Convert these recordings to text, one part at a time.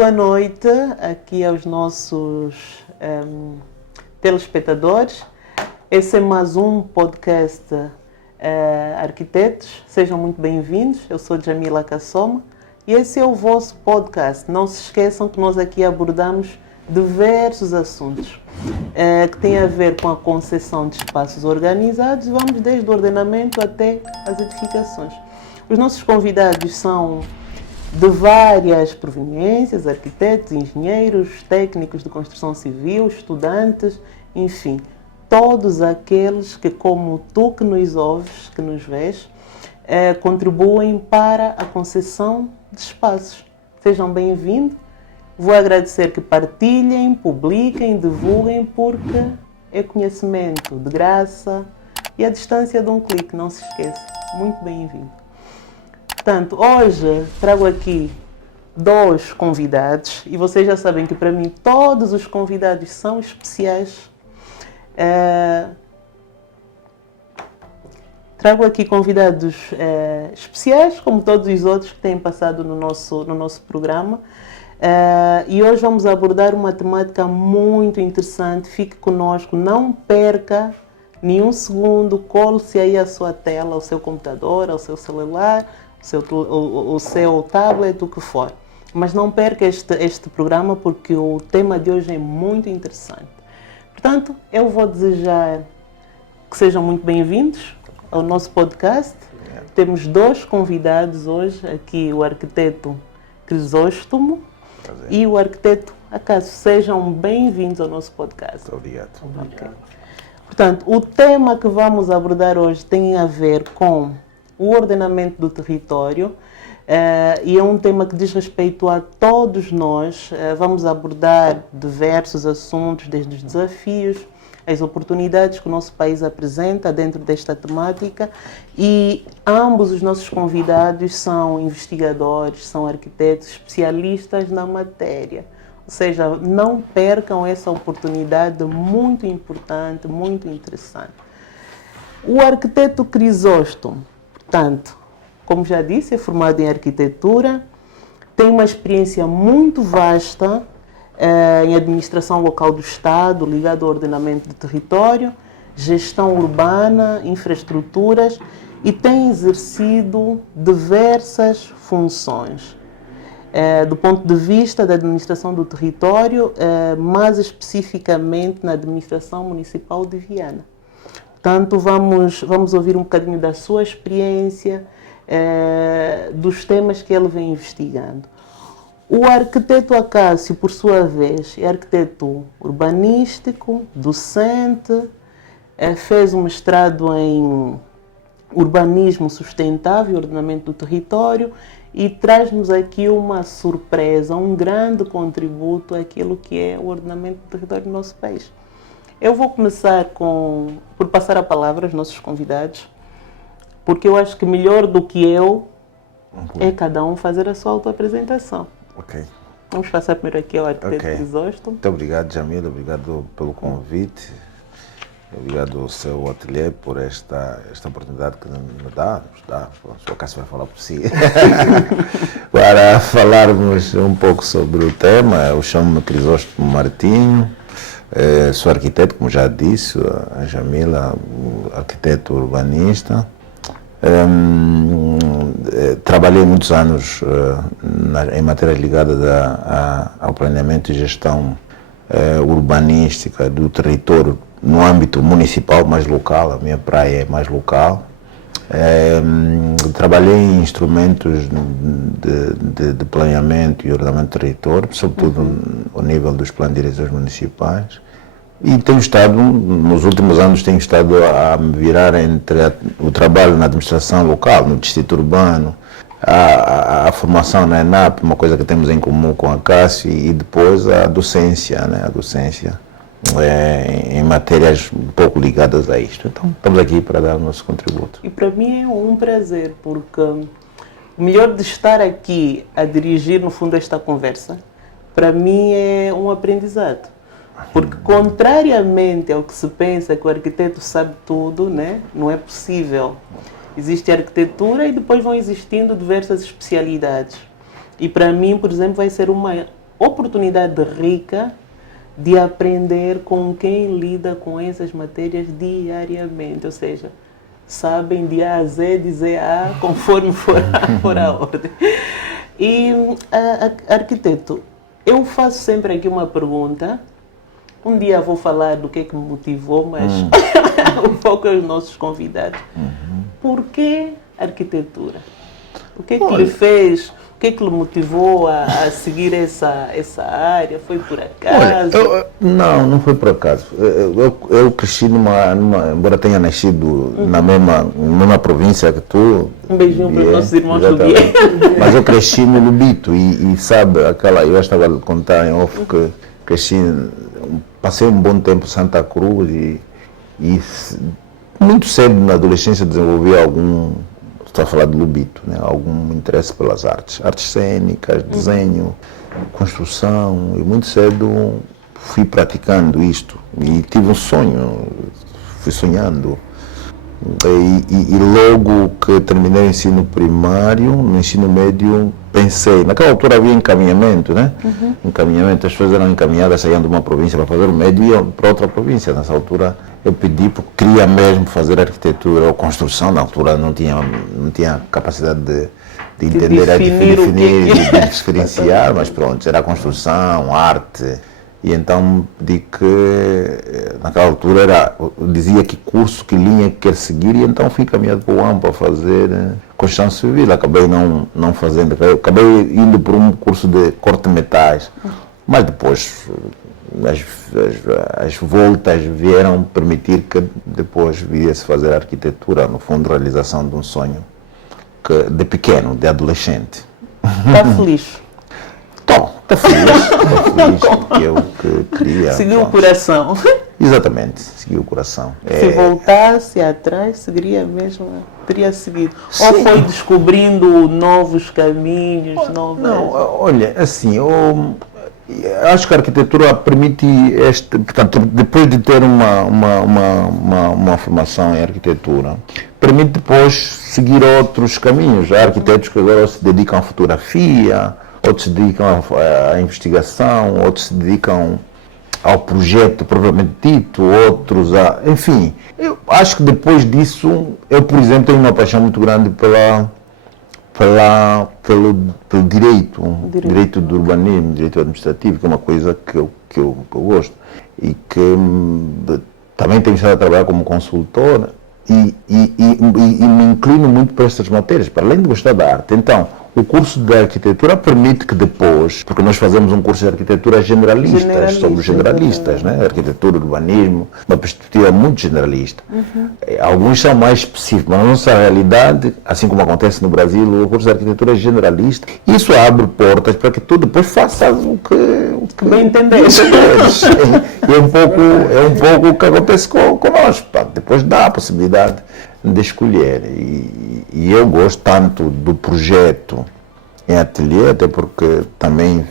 boa noite aqui aos nossos telespectadores. Esse é mais um podcast Arquitetos. Sejam muito bem-vindos. Eu sou Jamila Kassoma e esse é o vosso podcast. Não se esqueçam que nós aqui abordamos diversos assuntos que têm a ver com a concessão de espaços organizados. Vamos desde o ordenamento até as edificações. Os nossos convidados são de várias proveniências, arquitetos, engenheiros, técnicos de construção civil, estudantes, enfim, todos aqueles que, como tu que nos ouves, que nos vês, contribuem para a concessão de espaços. Sejam bem-vindos. Vou agradecer que partilhem, publiquem, divulguem, porque é conhecimento de graça e à distância de um clique, não se esqueça. Muito bem-vindo. Portanto, hoje trago aqui dois convidados e vocês já sabem que para mim todos os convidados são especiais. Trago aqui convidados especiais, como todos os outros que têm passado no nosso programa. E hoje vamos abordar uma temática muito interessante. Fique conosco, não perca nenhum segundo, cole-se aí a sua tela, ao seu computador, ao seu celular, o seu tablet, o que for. Mas não perca este programa porque o tema de hoje é muito interessante. Portanto, eu vou desejar que sejam muito bem-vindos ao nosso podcast. Temos dois convidados hoje, aqui o arquiteto Crisóstomo e o arquiteto Acaso. Sejam bem-vindos ao nosso podcast. Muito obrigado. Okay. Portanto, o tema que vamos abordar hoje tem a ver com o ordenamento do território e é um tema que diz respeito a todos nós. Vamos abordar diversos assuntos, desde os desafios, as oportunidades que o nosso país apresenta dentro desta temática, e ambos os nossos convidados são investigadores, são arquitetos, especialistas na matéria. Ou seja, não percam essa oportunidade muito importante, muito interessante. O arquiteto Crisóstomo, portanto, como já disse, é formado em arquitetura, tem uma experiência muito vasta em administração local do Estado, ligado ao ordenamento do território, gestão urbana, infraestruturas, e tem exercido diversas funções. Do ponto de vista da administração do território, mais especificamente na administração municipal de Viana. Portanto, vamos ouvir um bocadinho da sua experiência, dos temas que ele vem investigando. O arquiteto Acácio, por sua vez, é arquiteto urbanístico, docente, fez um mestrado em urbanismo sustentável e ordenamento do território e traz-nos aqui uma surpresa, um grande contributo àquilo que é o ordenamento do território do nosso país. Eu vou começar por passar a palavra aos nossos convidados, porque eu acho que melhor do que eu é cada um fazer a sua autoapresentação. Ok. Vamos passar primeiro aqui ao arquiteto Crisóstomo. Muito obrigado, Jamila. Obrigado pelo convite. Obrigado ao seu ateliê por esta oportunidade que me dá. O seu Cássio vai falar por si. Para falarmos um pouco sobre o tema, eu chamo-me Crisóstomo Martinho. Sou arquiteto, como já disse, a Jamila, arquiteto urbanista. Trabalhei muitos anos em matérias ligadas ao planeamento e gestão urbanística do território no âmbito municipal, mais local. A minha praia é mais local. Trabalhei em instrumentos de planeamento e ordenamento do território, sobretudo ao nível dos planos diretores municipais. E nos últimos anos, tenho estado a me virar entre o trabalho na administração local, no distrito urbano, a formação na ENAP, uma coisa que temos em comum com a Cássio, e depois a docência, né? A docência em matérias um pouco ligadas a isto. Então, estamos aqui para dar o nosso contributo. E para mim é um prazer, porque o melhor de estar aqui a dirigir, no fundo, esta conversa, para mim é um aprendizado. Porque, contrariamente ao que se pensa, que o arquiteto sabe tudo, né? Não é possível. Existe a arquitetura e depois vão existindo diversas especialidades. E para mim, por exemplo, vai ser uma oportunidade rica de aprender com quem lida com essas matérias diariamente, ou seja, sabem de A a Z, dizer A, conforme for a ordem. E, arquiteto, eu faço sempre aqui uma pergunta. Um dia vou falar do que me motivou, mas o foco é os nossos convidados. Por que arquitetura? O que lhe fez, o que lhe motivou a seguir essa área? Foi por acaso? Olha, não foi por acaso. Eu cresci embora tenha nascido na mesma província que tu. Um beijinho para os nossos irmãos do Bié. Mas eu cresci no Lubito e sabe, eu estava a contar em off que cresci, passei um bom tempo em Santa Cruz e muito cedo na adolescência desenvolvi estou a falar de Lubito, né? Algum interesse pelas artes cênicas, desenho, construção, e muito cedo fui praticando isto e tive um sonho, fui sonhando. E logo que terminei o ensino primário, no ensino médio, pensei, naquela altura havia encaminhamento, né? Encaminhamento, as pessoas eram encaminhadas, saíam de uma província para fazer o médio e iam para outra província. Nessa altura eu pedi, porque queria mesmo fazer arquitetura ou construção, na altura não tinha capacidade de entender, de definir, de diferenciar, mas pronto, era construção, arte. E então pedi que, naquela altura, dizia que curso, que linha que quer seguir, e então fui encaminhado para o UAM para fazer construção civil. Acabei não fazendo, acabei indo por um curso de corte de metais, mas depois as voltas vieram permitir que depois viesse fazer arquitetura, no fundo, realização de um sonho de pequeno, de adolescente. Está feliz? Está feliz, porque eu que queria. Seguiu o coração. Exatamente, seguiu o coração. Se voltasse atrás, seguiria mesmo, teria seguido. Sim. Ou foi descobrindo novos caminhos, novas... Não, olha, assim, eu acho que a arquitetura permite portanto, depois de ter uma formação em arquitetura, permite depois seguir outros caminhos. Há arquitetos que agora se dedicam à fotografia, outros se dedicam à investigação, outros se dedicam ao projeto propriamente dito, outros enfim, eu acho que depois disso, eu, por exemplo, tenho uma paixão muito grande pelo direito do urbanismo, direito administrativo, que é uma coisa que eu gosto. E que também tenho estado a trabalhar como consultor e me inclino muito para estas matérias, para além de gostar da arte. Então, o curso de arquitetura permite que depois, porque nós fazemos um curso de arquitetura generalista, somos generalistas, né? Arquitetura, urbanismo, uma perspectiva muito generalista. Alguns são mais específicos, mas na nossa realidade, assim como acontece no Brasil, o curso de arquitetura é generalista. Isso abre portas para que tu depois faças o que bem entenderes. É um pouco o que acontece com nós. Depois dá a possibilidade de escolher. E eu gosto tanto do projeto em ateliê, até porque também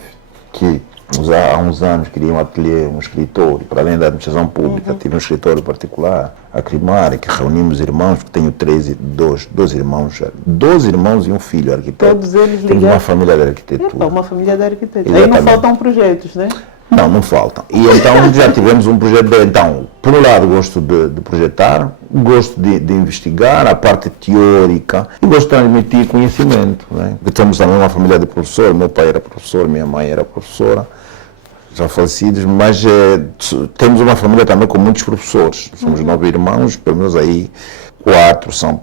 há uns anos queria um ateliê, um escritório, para além da administração pública, tive um escritório particular, a Crimar, que reunimos irmãos, que tenho 12 irmãos e um filho arquiteto. Todos eles temos uma família de arquitetura. Uma família de arquitetos. Aí não faltam projetos, né? Não faltam. E então já tivemos um projeto. Então, por um lado, gosto de projetar, gosto de investigar a parte teórica e gosto de transmitir conhecimento. Né? Temos também uma família de professores, meu pai era professor, minha mãe era professora, já falecidos, mas temos uma família também com muitos professores. Somos 9 irmãos, pelo menos aí 4 são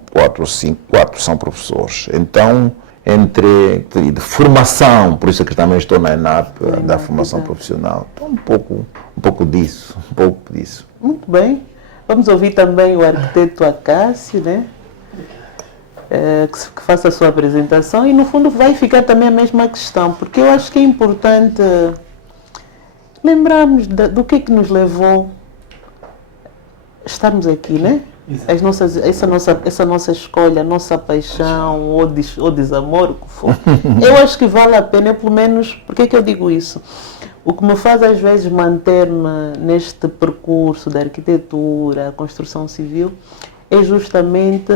professores. Então, de formação, por isso é que também estou na ENAP, da formação profissional. Então, um pouco disso. Muito bem. Vamos ouvir também o arquiteto Acácio, né? Que faça a sua apresentação e, no fundo, vai ficar também a mesma questão, porque eu acho que é importante lembrarmos do que nos levou a estarmos aqui, né? Essa nossa escolha, a nossa paixão ou desamor, o que for. Eu acho que vale a pena, pelo menos, por que eu digo isso? O que me faz às vezes manter-me neste percurso da arquitetura, construção civil, é justamente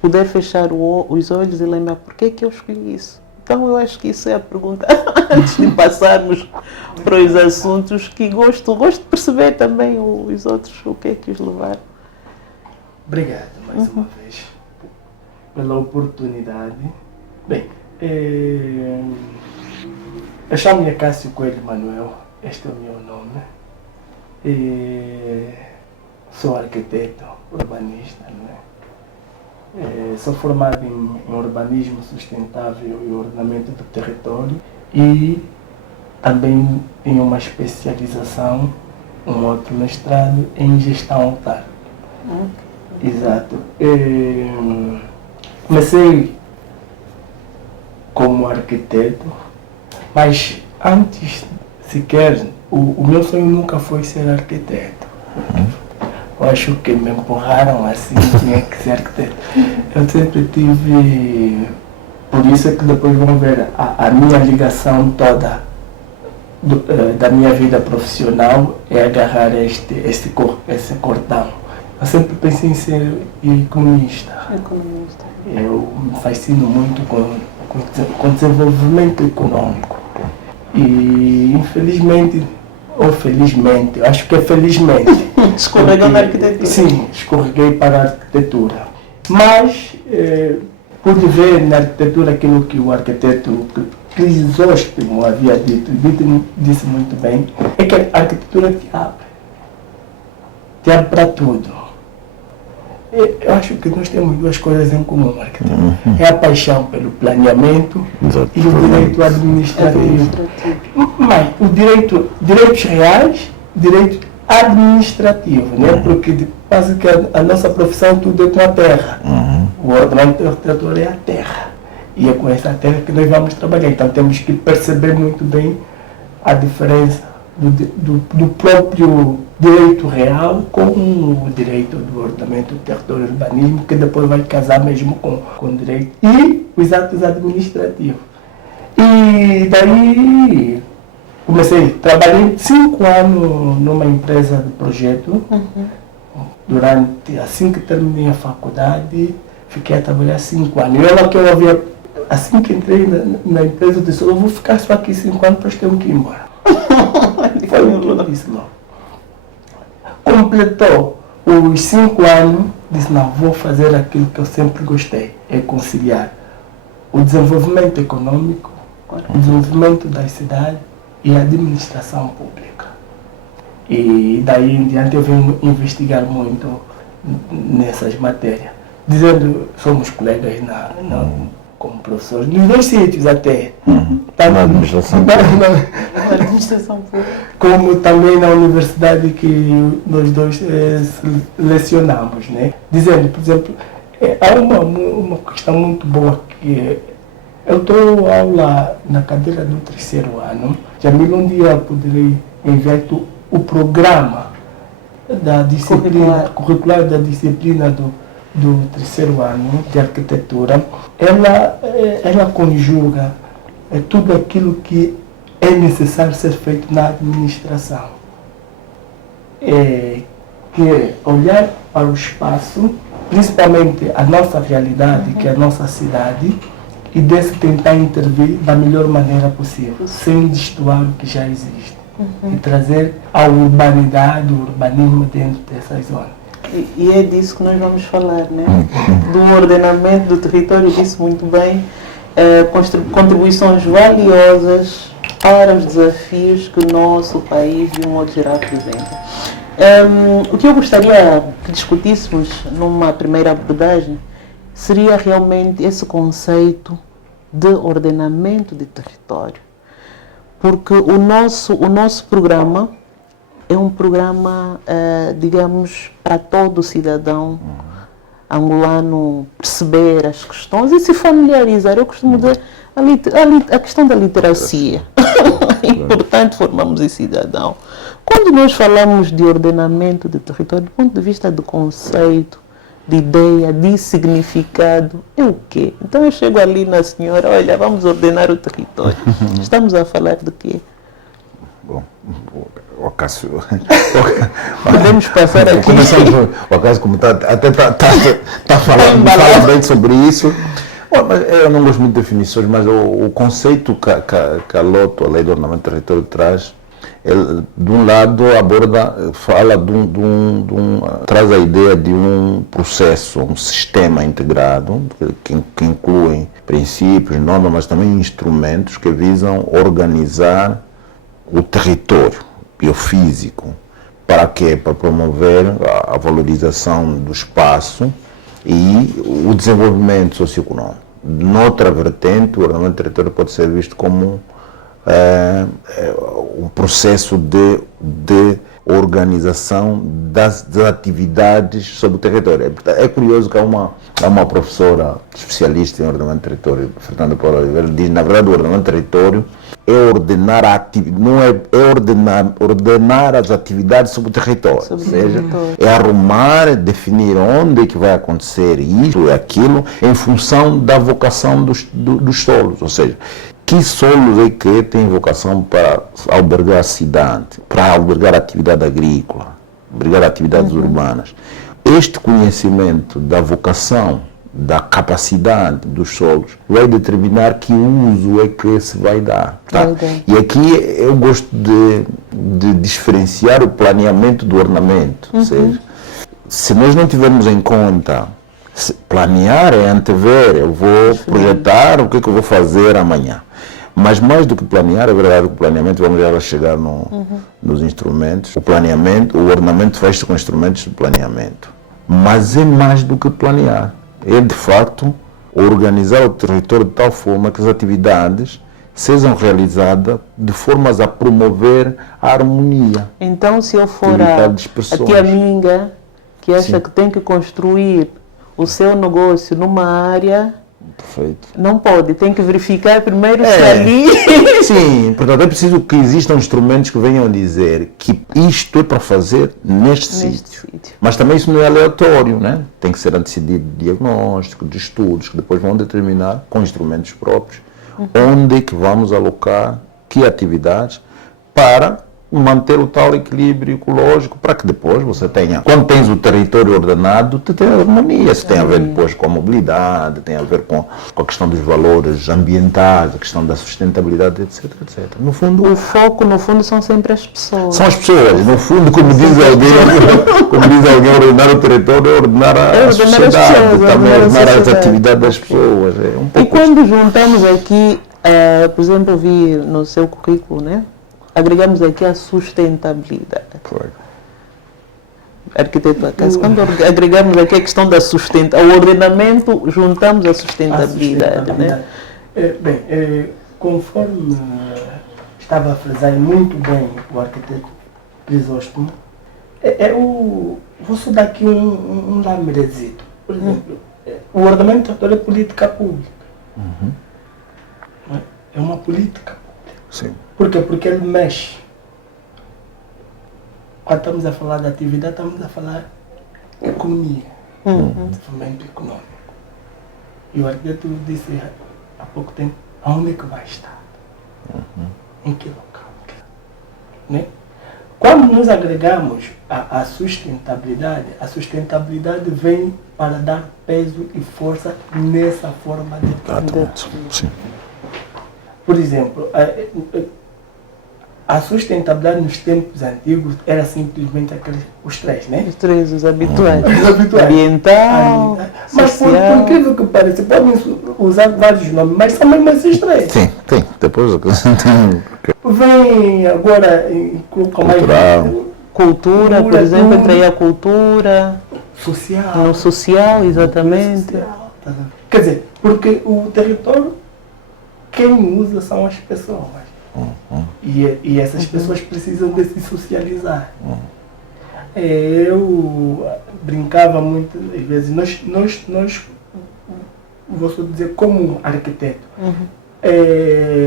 poder fechar os olhos e lembrar por que eu escolhi isso. Então eu acho que isso é a pergunta, antes de passarmos para os assuntos, que gosto de perceber também os outros, o que é que os levaram. Obrigado mais uma vez pela oportunidade. Bem, eu chamo-me Cássio Coelho Manuel, este é o meu nome. Sou arquiteto, urbanista, não é? Sou formado em urbanismo sustentável e ordenamento do território e também tenho uma especialização, um outro mestrado em gestão autárquica. Exato. Comecei como arquiteto, mas antes sequer, o meu sonho nunca foi ser arquiteto. Eu acho que me empurraram assim, tinha que ser arquiteto. Eu sempre tive, por isso é que depois vão ver a minha ligação toda da minha vida profissional é agarrar esse cordão. Eu sempre pensei em ser economista. Eu me fascino muito com desenvolvimento econômico. E infelizmente, ou felizmente, acho que é felizmente. Escorregou na arquitetura. Sim, escorreguei para a arquitetura. Mas pude ver na arquitetura aquilo que o arquiteto Crisóstomo havia dito, disse muito bem, é que a arquitetura te abre para tudo. Eu acho que nós temos duas coisas em comum, arquitetura. É a paixão pelo planeamento e o direito administrativo. Mas o direitos reais, direito administrativo, né? Porque quase que a nossa profissão tudo é com a terra. O ordenamento territorial é a terra. E é com essa terra que nós vamos trabalhar. Então temos que perceber muito bem a diferença do próprio direito real com o direito do ordenamento do território e urbanismo, que depois vai casar mesmo com o direito e os atos administrativos. E daí trabalhei 5 anos numa empresa de projeto. Durante, assim que terminei a faculdade, fiquei a trabalhar 5 anos. Assim que entrei na empresa, eu disse, eu vou ficar só aqui 5 anos, depois tenho que ir embora. Foi o que eu disse logo. Completou os 5 anos, disse, não, vou fazer aquilo que eu sempre gostei, é conciliar o desenvolvimento econômico, o desenvolvimento das cidades e a administração pública. E daí em diante eu venho investigar muito nessas matérias, dizendo, somos colegas como professores, nos 2 sítios até. Na administração pública. Como também na universidade que nós dois lecionamos, né? Dizendo, por exemplo, há uma questão muito boa que eu dou aula na cadeira do 3º ano. Já um dia poderei enviar o programa da disciplina curricular da disciplina do 3º ano de arquitetura. Ela conjuga tudo aquilo que é necessário ser feito na administração. Que é olhar para o espaço, principalmente a nossa realidade, que é a nossa cidade, e desse tentar intervir da melhor maneira possível, sem destoar o que já existe. E trazer a urbanidade, o urbanismo dentro dessas zonas. E é disso que nós vamos falar, né? Do ordenamento do território, disse muito bem, contribuições valiosas para os desafios que o nosso país, de um modo geral, apresenta. O que eu gostaria que discutíssemos numa primeira abordagem seria realmente esse conceito de ordenamento de território. Porque o nosso programa é um programa, digamos, para todo cidadão angolano perceber as questões e se familiarizar. Eu costumo dizer a questão da literacia. É importante formarmos esse cidadão. Quando nós falamos de ordenamento de território, do ponto de vista do conceito, de ideia, de significado, é o quê? Então eu chego ali na senhora, olha, vamos ordenar o território. Estamos a falar de quê? Bom, o Cássio... Podemos passar aqui. Começamos, o Cássio, como até está falando bem sobre isso, Bom, mas eu não gosto muito de definições, mas o conceito que a LOTO, a Lei do Ordenamento do Território, traz, ele, de um lado, fala traz a ideia de um processo, um sistema integrado, que inclui princípios, normas, mas também instrumentos que visam organizar o território biofísico. Para quê? Para promover a valorização do espaço e o desenvolvimento socioeconômico. Noutra vertente, o ordenamento do território pode ser visto como um processo de organização das atividades sobre o território. É curioso que há uma professora especialista em ordenamento do território, Fernanda Paula Oliveira, diz, na verdade, o ordenamento do território é ordenar ordenar as atividades sobre o território. Ou seja, é arrumar, definir onde é que vai acontecer isso e aquilo em função da vocação dos solos. Ou seja, que solos é que tem vocação para albergar a cidade, para albergar a atividade agrícola, albergar atividades urbanas. Este conhecimento da vocação, da capacidade dos solos, vai determinar que uso é que se vai dar. Tá? E aqui eu gosto de diferenciar o planeamento do ordenamento. Ou seja, se nós não tivermos em conta, planear é antever, eu vou projetar o que eu vou fazer amanhã. Mas mais do que planear, é verdade que o planeamento, vamos já chegar nos instrumentos, o ordenamento faz-se com instrumentos de planeamento. Mas é mais do que planear. É, de fato, organizar o território de tal forma que as atividades sejam realizadas de formas a promover a harmonia. Então, se eu for a tia Minga, que acha que tem que construir o seu negócio numa área... Perfeito. Não pode, tem que verificar primeiro se ali... Sim, portanto é preciso que existam instrumentos que venham dizer que isto é para fazer neste sítio. Mas também isso não é aleatório, né? Tem que ser antecedido de diagnóstico, de estudos, que depois vão determinar com instrumentos próprios onde é que vamos alocar que atividades para manter o tal equilíbrio ecológico, para que depois você tenha, quando tens o território ordenado, tu tens harmonia. Isso tem a ver depois com a mobilidade, tem a ver com a questão dos valores ambientais, a questão da sustentabilidade, etc, etc. No fundo, o foco, no fundo, são sempre as pessoas. São as pessoas. No fundo, como diz alguém, ordenar o território é ordenar a sociedade, também ordenar as atividades das pessoas. É um pouco. E quando juntamos aqui, por exemplo, eu vi no seu currículo, né? Agregamos aqui a sustentabilidade. Arquiteto Acaso, quando agregamos aqui a questão da sustentabilidade, o ordenamento, juntamos a sustentabilidade. Né? Conforme estava a frisar muito bem o arquiteto Crisóstomo, vou só dar aqui um lamerezito. Por exemplo, o ordenamento territorial é política pública. É uma política pública. Sim. Por quê? Porque ele mexe. Quando estamos a falar de atividade, estamos a falar de economia, desenvolvimento econômico. E o arquiteto disse há pouco tempo, aonde é que vai estar? Em que local? Né? Quando nós agregamos a sustentabilidade vem para dar peso e força nessa forma de Sim. Por exemplo, a sustentabilidade nos tempos antigos era simplesmente os três, né? Os três, os habituais. Ambiental, mas por incrível que pareça, podem usar vários nomes, mas são mesmo esses três. Sim, tem. Depois vem agora cultura, por exemplo, entre aí a cultura. Social. No social, exatamente. Social, tá. Quer dizer, porque o território, quem usa são as pessoas. E essas pessoas precisam de se socializar. Eu brincava muito, às vezes, nós vou só dizer como arquiteto,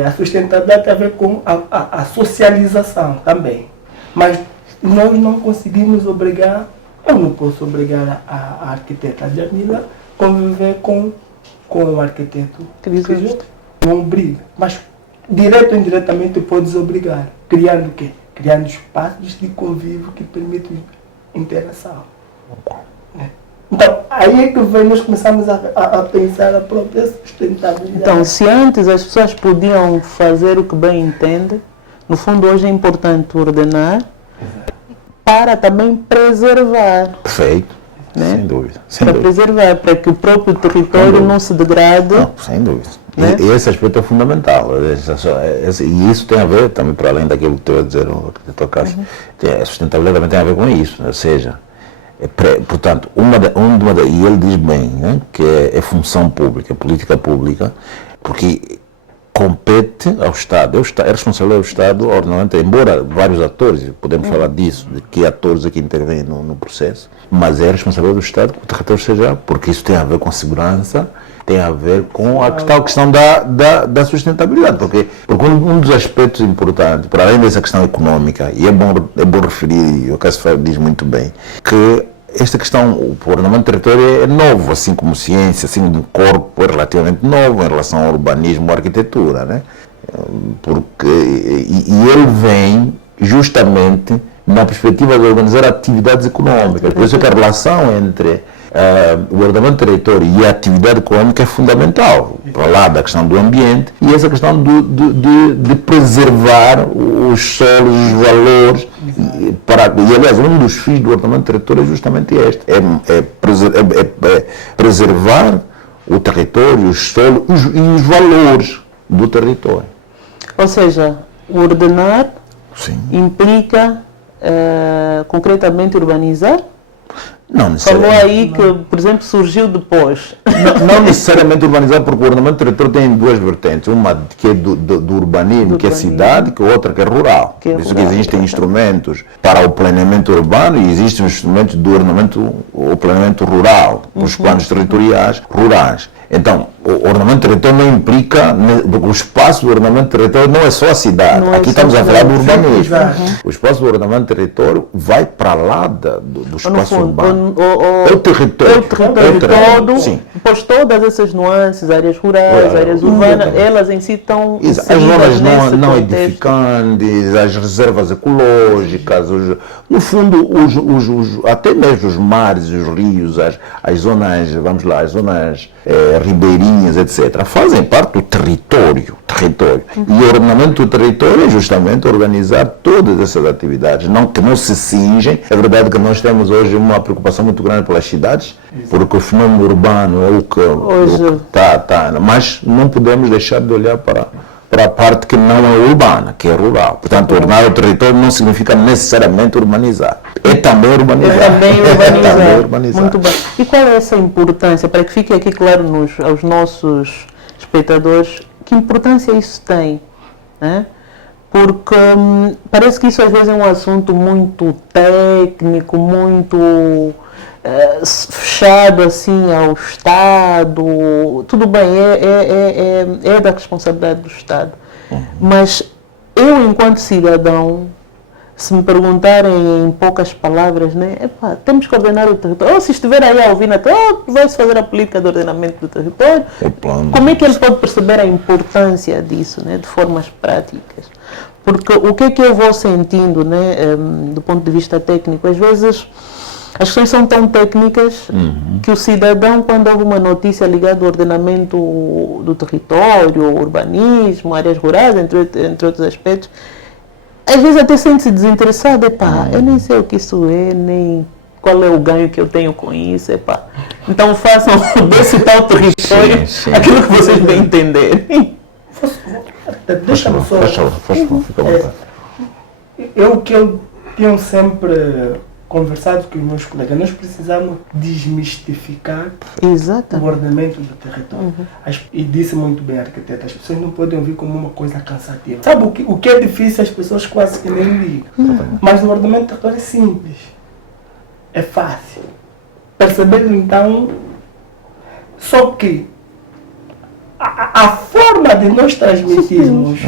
a sustentabilidade tem a ver com a socialização também. Mas nós não conseguimos obrigar, eu não posso obrigar a arquiteta Jamila a conviver com o arquiteto Crisóstomo. Não obriga, mas direto ou indiretamente podes obrigar, criando o quê? Criando espaços de convívio que permitem interação. Então, aí é que vem, nós começamos a pensar a própria sustentabilidade. Então, se antes as pessoas podiam fazer o que bem entendem, no fundo hoje é importante ordenar para também preservar. Perfeito, Né? sem dúvida. Sem Para dúvida. preservar, para que o próprio território não se degrade. Não, sem dúvida. Né? E esse aspecto é fundamental. E isso tem a ver, também para além daquilo que tu ia dizer, o arquiteto Cássio, a sustentabilidade também tem a ver com isso. Ou seja, portanto, e ele diz bem, né, que é função pública, política pública, porque compete ao Estado, é responsabilidade do Estado, ordenamento, embora vários atores, podemos falar disso, de que atores aqui intervêm no processo, mas é responsabilidade do Estado que o território seja, porque isso tem a ver com segurança, tem a ver com a questão da sustentabilidade, porque um dos aspectos importantes, para além dessa questão econômica, e é bom referir, e o Cássio diz muito bem, que esta questão, o ordenamento do território é novo, assim como ciência, assim como o corpo é relativamente novo em relação ao urbanismo ou arquitetura, né? Porque, e ele vem justamente na perspectiva de organizar atividades econômicas. Por isso é que a relação entre o ordenamento do território e a atividade econômica é fundamental, para lá da questão do ambiente e essa questão de preservar os solos, os valores. E aliás, um dos fins do ordenamento do território é justamente este: preservar o território, os solos e os valores do território. Ou seja, ordenar Sim. implica concretamente urbanizar? Não Falou aí que, por exemplo, surgiu depois. Não necessariamente urbanizar, porque o ordenamento do território tem duas vertentes. Uma que é do urbanismo, que é cidade, que outra que é rural. Por isso que existem instrumentos para o planeamento urbano e existem instrumentos do ordenamento, o planeamento rural, os planos territoriais rurais. Então, o ordenamento do território não implica, porque o espaço do ordenamento do território não é só a cidade. Aqui estamos a falar do urbanismo. O espaço do ordenamento do território vai para lá do espaço urbano. É o território. É o território todo, sim. Pois todas essas nuances, áreas rurais, áreas urbanas, elas em si estão as zonas não edificantes, as reservas ecológicas, no fundo, até mesmo os mares, os rios, as zonas, vamos lá, as zonas ribeirinhas, etc., fazem parte do território. E o ordenamento do território é justamente organizar todas essas atividades, que não se cingem. É verdade que nós temos hoje uma preocupação muito grande pelas cidades, porque o fenômeno urbano é o que está, mas não podemos deixar de olhar para a parte que não é urbana, que é rural. Portanto, ordenar o território não significa necessariamente urbanizar. É também urbanizar. também urbanizar. Muito bem. E qual é essa importância, para que fique aqui claro aos nossos espectadores, que importância isso tem? Né? Porque parece que isso às vezes é um assunto muito técnico, muito fechado assim ao Estado. Tudo bem, é da responsabilidade do Estado. Mas eu, enquanto cidadão, se me perguntarem em poucas palavras, né, temos que ordenar o território. Ou se estiver aí a ouvir na vai-se fazer a política de ordenamento do território, como é que ele pode perceber a importância disso, né, de formas práticas? Porque o que é que eu vou sentindo, né, do ponto de vista técnico? Às vezes as questões são tão técnicas que o cidadão, quando ouve uma notícia ligada ao ordenamento do território, urbanismo, áreas rurais, entre outros aspectos, às vezes até sente-se desinteressado. Eu nem sei o que isso é, nem qual é o ganho que eu tenho com isso. Então façam desse tal território aquilo que vocês bem entenderem. Deixa-me só. Fica à vontade. O que eu tenho sempre conversado com os meus colegas, nós precisamos desmistificar o ordenamento do território. E disse muito bem a arquiteta, as pessoas não podem ouvir como uma coisa cansativa. Sabe o que é difícil, as pessoas quase que nem ligam. Mas o ordenamento do território é simples. É fácil. Percebendo então, só que a forma de nós transmitirmos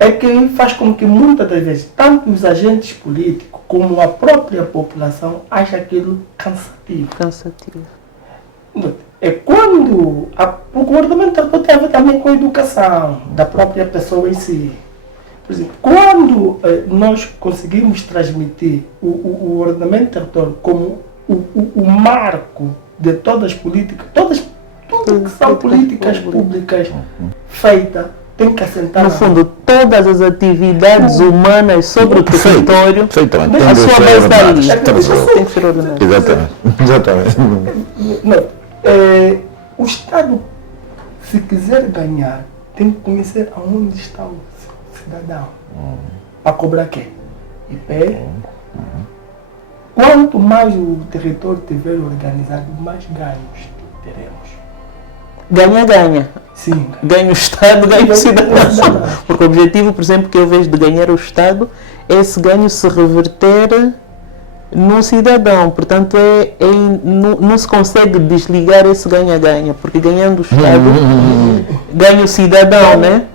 é que faz com que muitas das vezes, tanto os agentes políticos como a própria população acha aquilo cansativo. É quando o ordenamento tem a ver também com a educação da própria pessoa em si. Por exemplo, quando nós conseguimos transmitir o ordenamento do território como o marco de todas as políticas, tudo que são políticas públicas feitas, tem que assentar. No fundo, todas as atividades humanas sobre o território, Perfeitamente. a sua base da lista tem que ser ordenada. Exatamente. Não, o Estado, se quiser ganhar, tem que conhecer aonde está o cidadão. Para cobrar quê? IP. Quanto mais o território estiver organizado, mais ganhos teremos. Ganha. Sim. Ganha o Estado, ganha o cidadão. Porque o objetivo, por exemplo, que eu vejo de ganhar o Estado é esse ganho se reverter no cidadão. Portanto, não se consegue desligar esse ganha-ganha, porque ganhando o Estado, ganha o cidadão, né?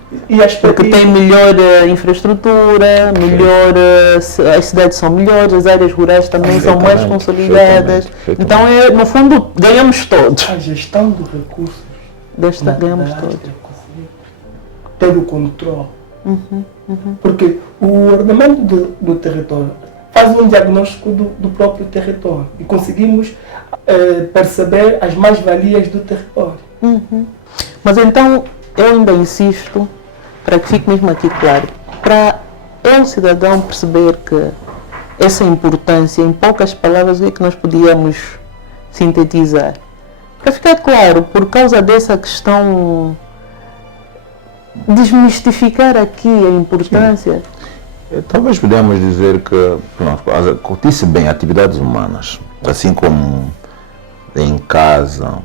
Porque tem melhor infraestrutura, as cidades são melhores, as áreas rurais também são mais consolidadas. Então, no fundo, ganhamos todos. A gestão dos recursos. Ganhamos todos. Ter o controle. Porque o ordenamento do território faz um diagnóstico do próprio território e conseguimos perceber as mais-valias do território. Mas então, eu ainda insisto, para que fique mesmo aqui claro, para o cidadão perceber que essa importância, em poucas palavras, é que nós podíamos sintetizar. Para ficar claro, por causa dessa questão, desmistificar aqui a importância. Talvez podemos dizer que, disse bem, atividades humanas, assim como em casa,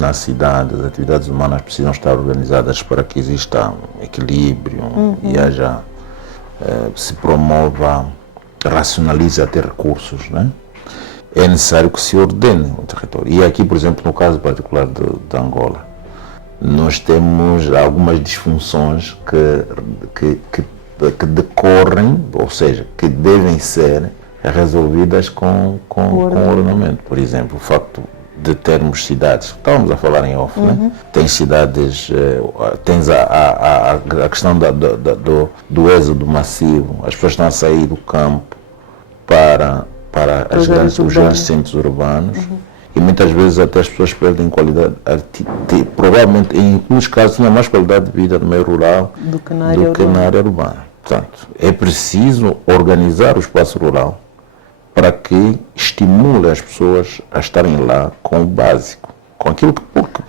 na cidade, as atividades humanas precisam estar organizadas para que exista equilíbrio e haja, se promova, racionalize até recursos, né? É necessário que se ordene o território. E aqui, por exemplo, no caso particular de Angola, nós temos algumas disfunções que decorrem, ou seja, que devem ser resolvidas com o ordenamento. Por exemplo, o facto de termos cidades, estávamos a falar em off, né? Tem cidades, tens a questão do êxodo massivo, as pessoas estão a sair do campo para os grandes centros urbanos e muitas vezes até as pessoas perdem qualidade, provavelmente em alguns casos tinham mais qualidade de vida no meio rural do que na área urbana. Portanto, é preciso organizar o espaço rural para que estimule as pessoas a estarem lá com o básico, com aquilo que...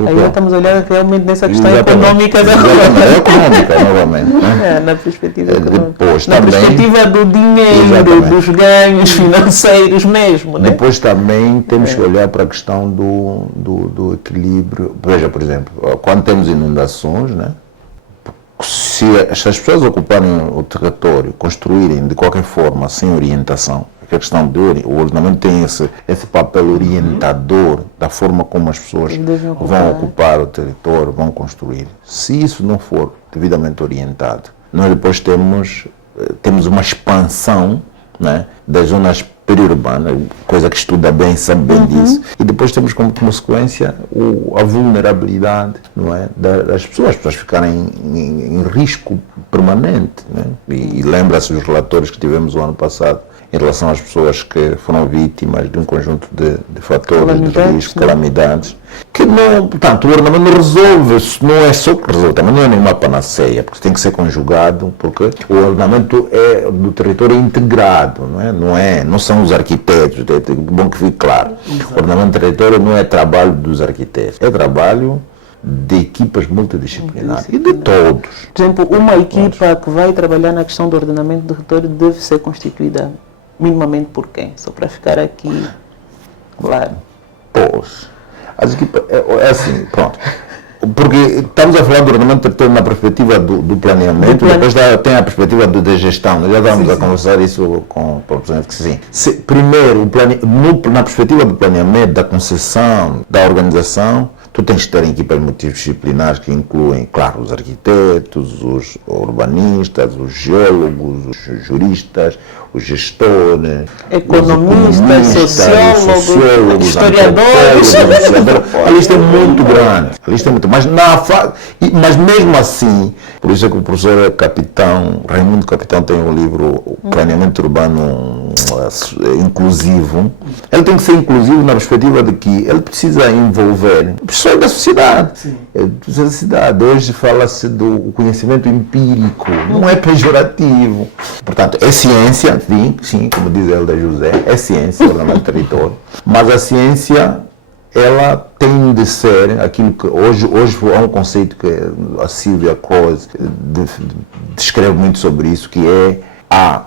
Aí já estamos olhando realmente nessa questão econômica. Exatamente, econômica, novamente. Né? Na perspectiva econômica. Depois, na perspectiva do dinheiro, dos ganhos financeiros mesmo. Né? Depois também temos que olhar para a questão do equilíbrio. Veja, por exemplo, quando temos inundações, né? Se as pessoas ocuparem o território, construírem de qualquer forma, sem orientação, a questão o ordenamento tem esse papel orientador da forma como as pessoas vão ocupar o território, vão construir. Se isso não for devidamente orientado, nós depois temos uma expansão, né, das zonas periurbanas, coisa que estuda bem, sabe bem disso, e depois temos como consequência a vulnerabilidade, não é, das pessoas, as pessoas ficarem em risco permanente, né? E lembra-se dos relatórios que tivemos o ano passado em relação às pessoas que foram vítimas de um conjunto de fatores de risco, calamidades, que não, portanto, o ordenamento não resolve, não é só que resolve, também não é nenhuma panaceia, porque tem que ser conjugado, porque o ordenamento é do território integrado, não são os arquitetos, é bom que fique claro. Exato. O ordenamento do território não é trabalho dos arquitetos, é trabalho de equipas multidisciplinares e de todos. Por exemplo, uma equipa que vai trabalhar na questão do ordenamento do território deve ser constituída minimamente por quem? Só para ficar aqui claro. Pois, as equipas, é assim, pronto. Porque estamos a falar do ordenamento do território na perspectiva do planeamento, depois tem a perspectiva da gestão. Nós já estávamos a conversar isso com o professor que sim. Primeiro, na perspectiva do planeamento, da concessão, da organização, tu tens de ter equipas multidisciplinares que incluem, claro, os arquitetos, os urbanistas, os geólogos, os juristas, os gestores, economistas, sociólogos, historiadores. A lista é muito grande. A lista é muito, mas mesmo assim, por isso é que o professor Raimundo Capitão tem um livro, Planeamento Urbano Inclusivo. Ele tem que ser inclusivo na perspectiva de que ele precisa envolver pessoas da sociedade. Da cidade. Hoje fala-se do conhecimento empírico, não é pejorativo. Portanto, é ciência, sim, como diz Helder José, é ciência, ordenamento do território, mas a ciência, ela tem de ser aquilo que hoje há um conceito que a Sylvia Close descreve muito sobre isso, que é a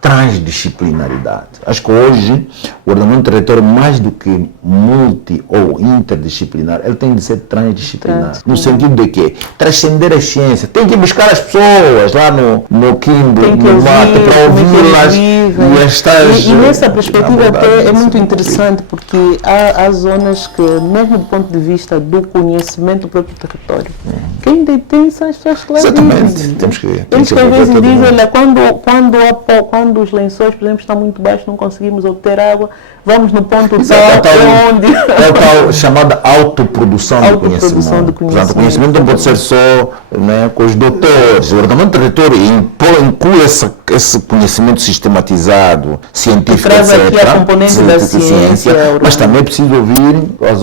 transdisciplinaridade. Acho que hoje o ordenamento do território, mais do que multi ou interdisciplinar, ele tem de ser transdisciplinar. No sentido de que transcender a ciência, tem que buscar as pessoas lá no Quimbo, no mato, para ouvi-las e nessa perspectiva até é muito interessante, porque há zonas que, mesmo do ponto de vista do conhecimento do próprio território, quem detém são as pessoas que lá vivem. Exatamente. Temos que eles que às vezes dizem, olha, quando os lençóis, por exemplo, estão muito baixos, não conseguimos obter água, vamos no ponto tal, onde... É o tal chamada autoprodução do conhecimento. Portanto, o conhecimento não pode ser só, né, com os doutores. O ordenamento do território inclui esse conhecimento sistematizado, científico, traz etc. Aqui a componente da ciência, mas também é preciso ouvir as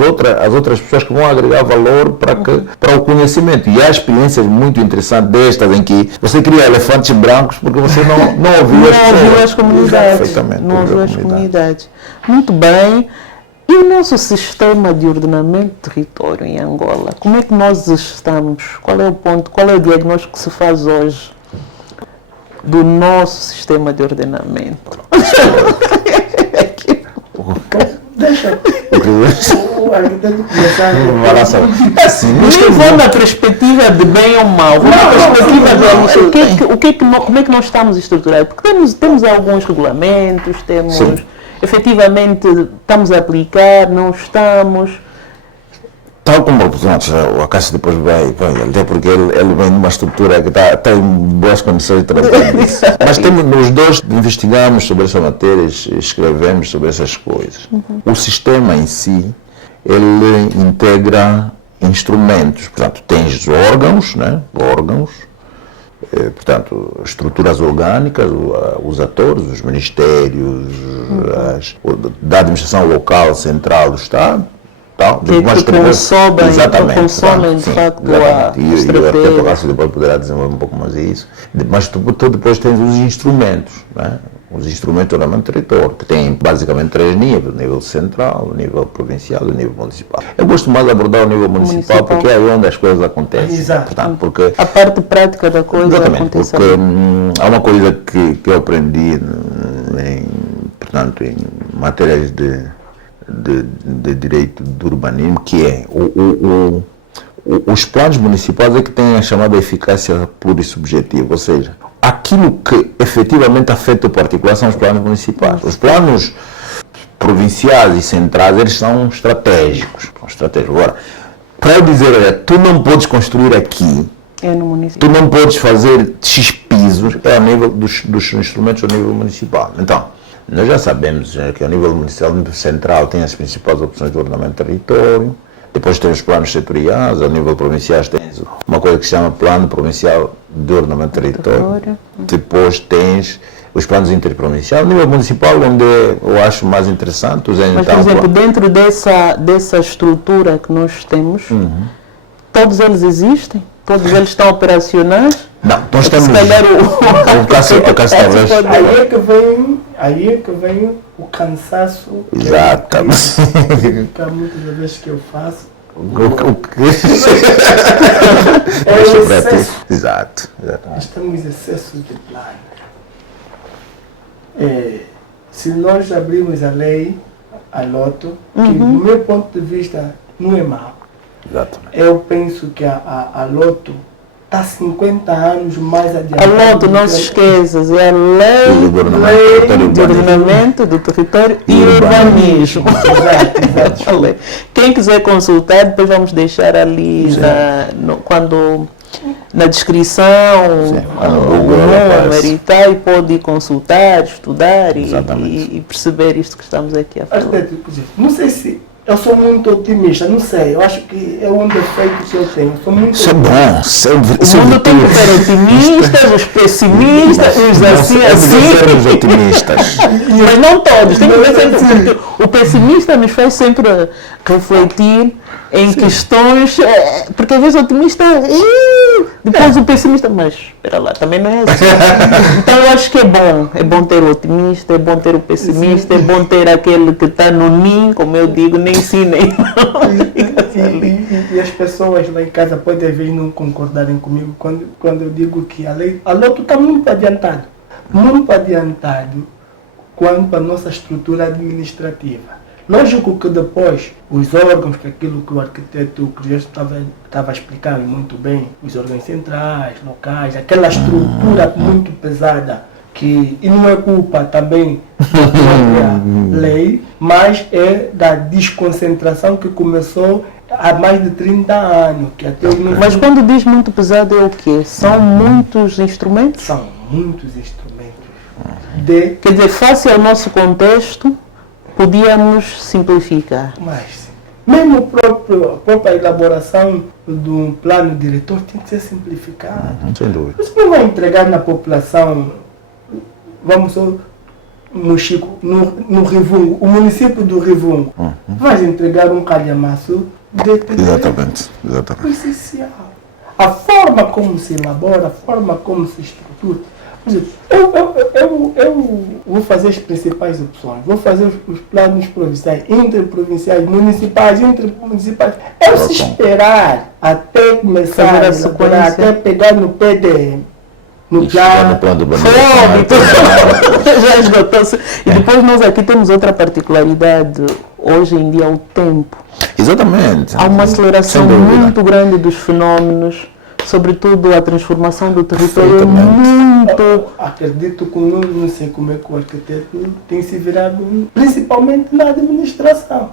outras pessoas que vão agregar valor para o conhecimento. E há experiências muito interessantes destas em que você cria elefantes brancos porque você não ouviu as comunidades. Não ouviu as comunidades. Muito bem. E o nosso sistema de ordenamento de território em Angola? Como é que nós estamos? Qual é o ponto? Qual é o diagnóstico que se faz hoje do nosso sistema de ordenamento? Deixa o arquiteto começar Nem vou na perspectiva de bem ou mal, vou na perspectiva realista. Como é que nós estamos estruturados? Porque temos alguns regulamentos, efetivamente estamos a aplicar, não estamos. Tal como o Acácio depois vai, até porque ele vem numa estrutura que está em boas condições de trabalho. Mas nós dois investigamos sobre essa matéria, escrevemos sobre essas coisas. O sistema em si, ele integra instrumentos, portanto, tens órgãos, né? Portanto, estruturas orgânicas, os atores, os ministérios, da administração local, central do Estado, consomem de facto a estratégia. E o Acácio depois poderá desenvolver um pouco mais isso. Mas tu depois tens os instrumentos, né? Os instrumentos do ordenamento do território, que têm basicamente 3 níveis: o nível central, o nível provincial e o nível municipal. Eu gosto mais de abordar o nível municipal porque é aí onde as coisas acontecem. Exato. Portanto, porque a parte prática da coisa acontece. Porque há uma coisa que eu aprendi em matérias de direito do urbanismo, que é os planos municipais é que têm a chamada eficácia plurissubjetiva, ou seja, aquilo que efetivamente afeta o particular são os planos municipais. Os planos provinciais e centrais, eles são estratégicos. Agora, para eu dizer, olha, tu não podes construir aqui, tu não podes fazer X pisos, é ao nível dos instrumentos ao nível municipal. Então, nós já sabemos que ao nível municipal, ao nível central, tem as principais opções do ordenamento do território, depois tem os planos setoriais, ao nível provincial tens uma coisa que se chama Plano Provincial de Ordenamento do Território, depois tens os planos interprovinciais, ao nível municipal, onde eu acho mais interessante. Mas, por exemplo, dentro dessa estrutura que nós temos, todos eles existem? Todos eles estão operacionais? Não, nós temos... Se calhar aí é que vem o cansaço. Exatamente. Que há muitas vezes que eu faço. É o excesso. Exato. Nós temos excesso de plano. Se nós abrirmos a lei, a Loto, que do meu ponto de vista não é mau. Exatamente. Eu penso que a Loto está 50 anos mais adiante. A Loto, não se esqueças, é a lei de ordenamento do território e urbanismo. Exato. Quem quiser consultar, depois vamos deixar ali na descrição o Google número aparece. e tal, e pode consultar, estudar Exatamente. e perceber isto que estamos aqui a falar. Arquiteto, por exemplo, não sei se eu sou muito otimista, não sei, eu acho que é um defeito que eu tenho. Eu sou muito Isso é bom. O mundo tem que ter otimistas, os pessimistas, os assim. Sermos otimistas. Mas não todos, tem que ver sempre, porque o pessimista nos faz sempre refletir em questões, porque às vezes o otimista, depois o pessimista, mas espera lá, também não é assim. Então eu acho que é bom ter o otimista, é bom ter o pessimista, é bom ter aquele que está no ninho, como eu digo, nem sim, nem não. E as pessoas lá em casa podem às vezes não concordarem comigo quando eu digo que a lei tu está muito adiantado quanto à nossa estrutura administrativa. Lógico que depois os órgãos, que aquilo que o arquiteto Cristo estava a explicar muito bem, os órgãos centrais, locais, aquela estrutura muito pesada, e não é culpa também da própria lei, mas é da desconcentração que começou há mais de 30 anos. Que até Mas quando diz muito pesado é o quê? São muitos instrumentos? São muitos instrumentos. Quer dizer, face ao nosso contexto, podíamos simplificar. Mas, mesmo a própria elaboração de um plano diretor tem que ser simplificado. Sem dúvida. Você não vai entregar na população, vamos só no Chico, no Rivungo, o município do Rivungo, vai entregar um calhamaço de Exatamente. essencial. A forma como se elabora, a forma como se estrutura. Por exemplo, eu vou fazer as principais opções, vou fazer os planos provinciais, interprovinciais, municipais, intermunicipais. Se esperar até começar a elaborar, até pegar no PDM, no plano do já esgotou-se. E depois nós aqui temos outra particularidade, hoje em dia, o tempo. Exatamente. Há uma aceleração muito grande dos fenómenos, sobretudo a transformação do território é muito... Acredito que não sei como é que o arquiteto tem se virado, principalmente na administração.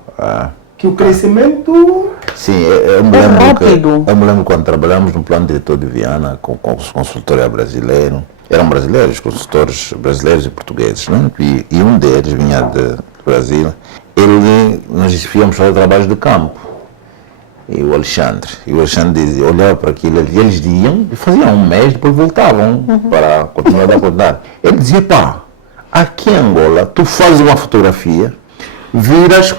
Que o crescimento... Sim, eu me rápido. Eu me lembro quando trabalhamos no plano diretor de Viana com consultoria brasileiro. Eram brasileiros, consultores brasileiros e portugueses, né? E um deles vinha do Brasil. Nós íamos fazer trabalhos de campo. E o Alexandre dizia, olhava para aquilo, eles iam e faziam um mês, depois voltavam para continuar a acordar. Ele dizia, aqui em Angola, tu fazes uma fotografia, viras,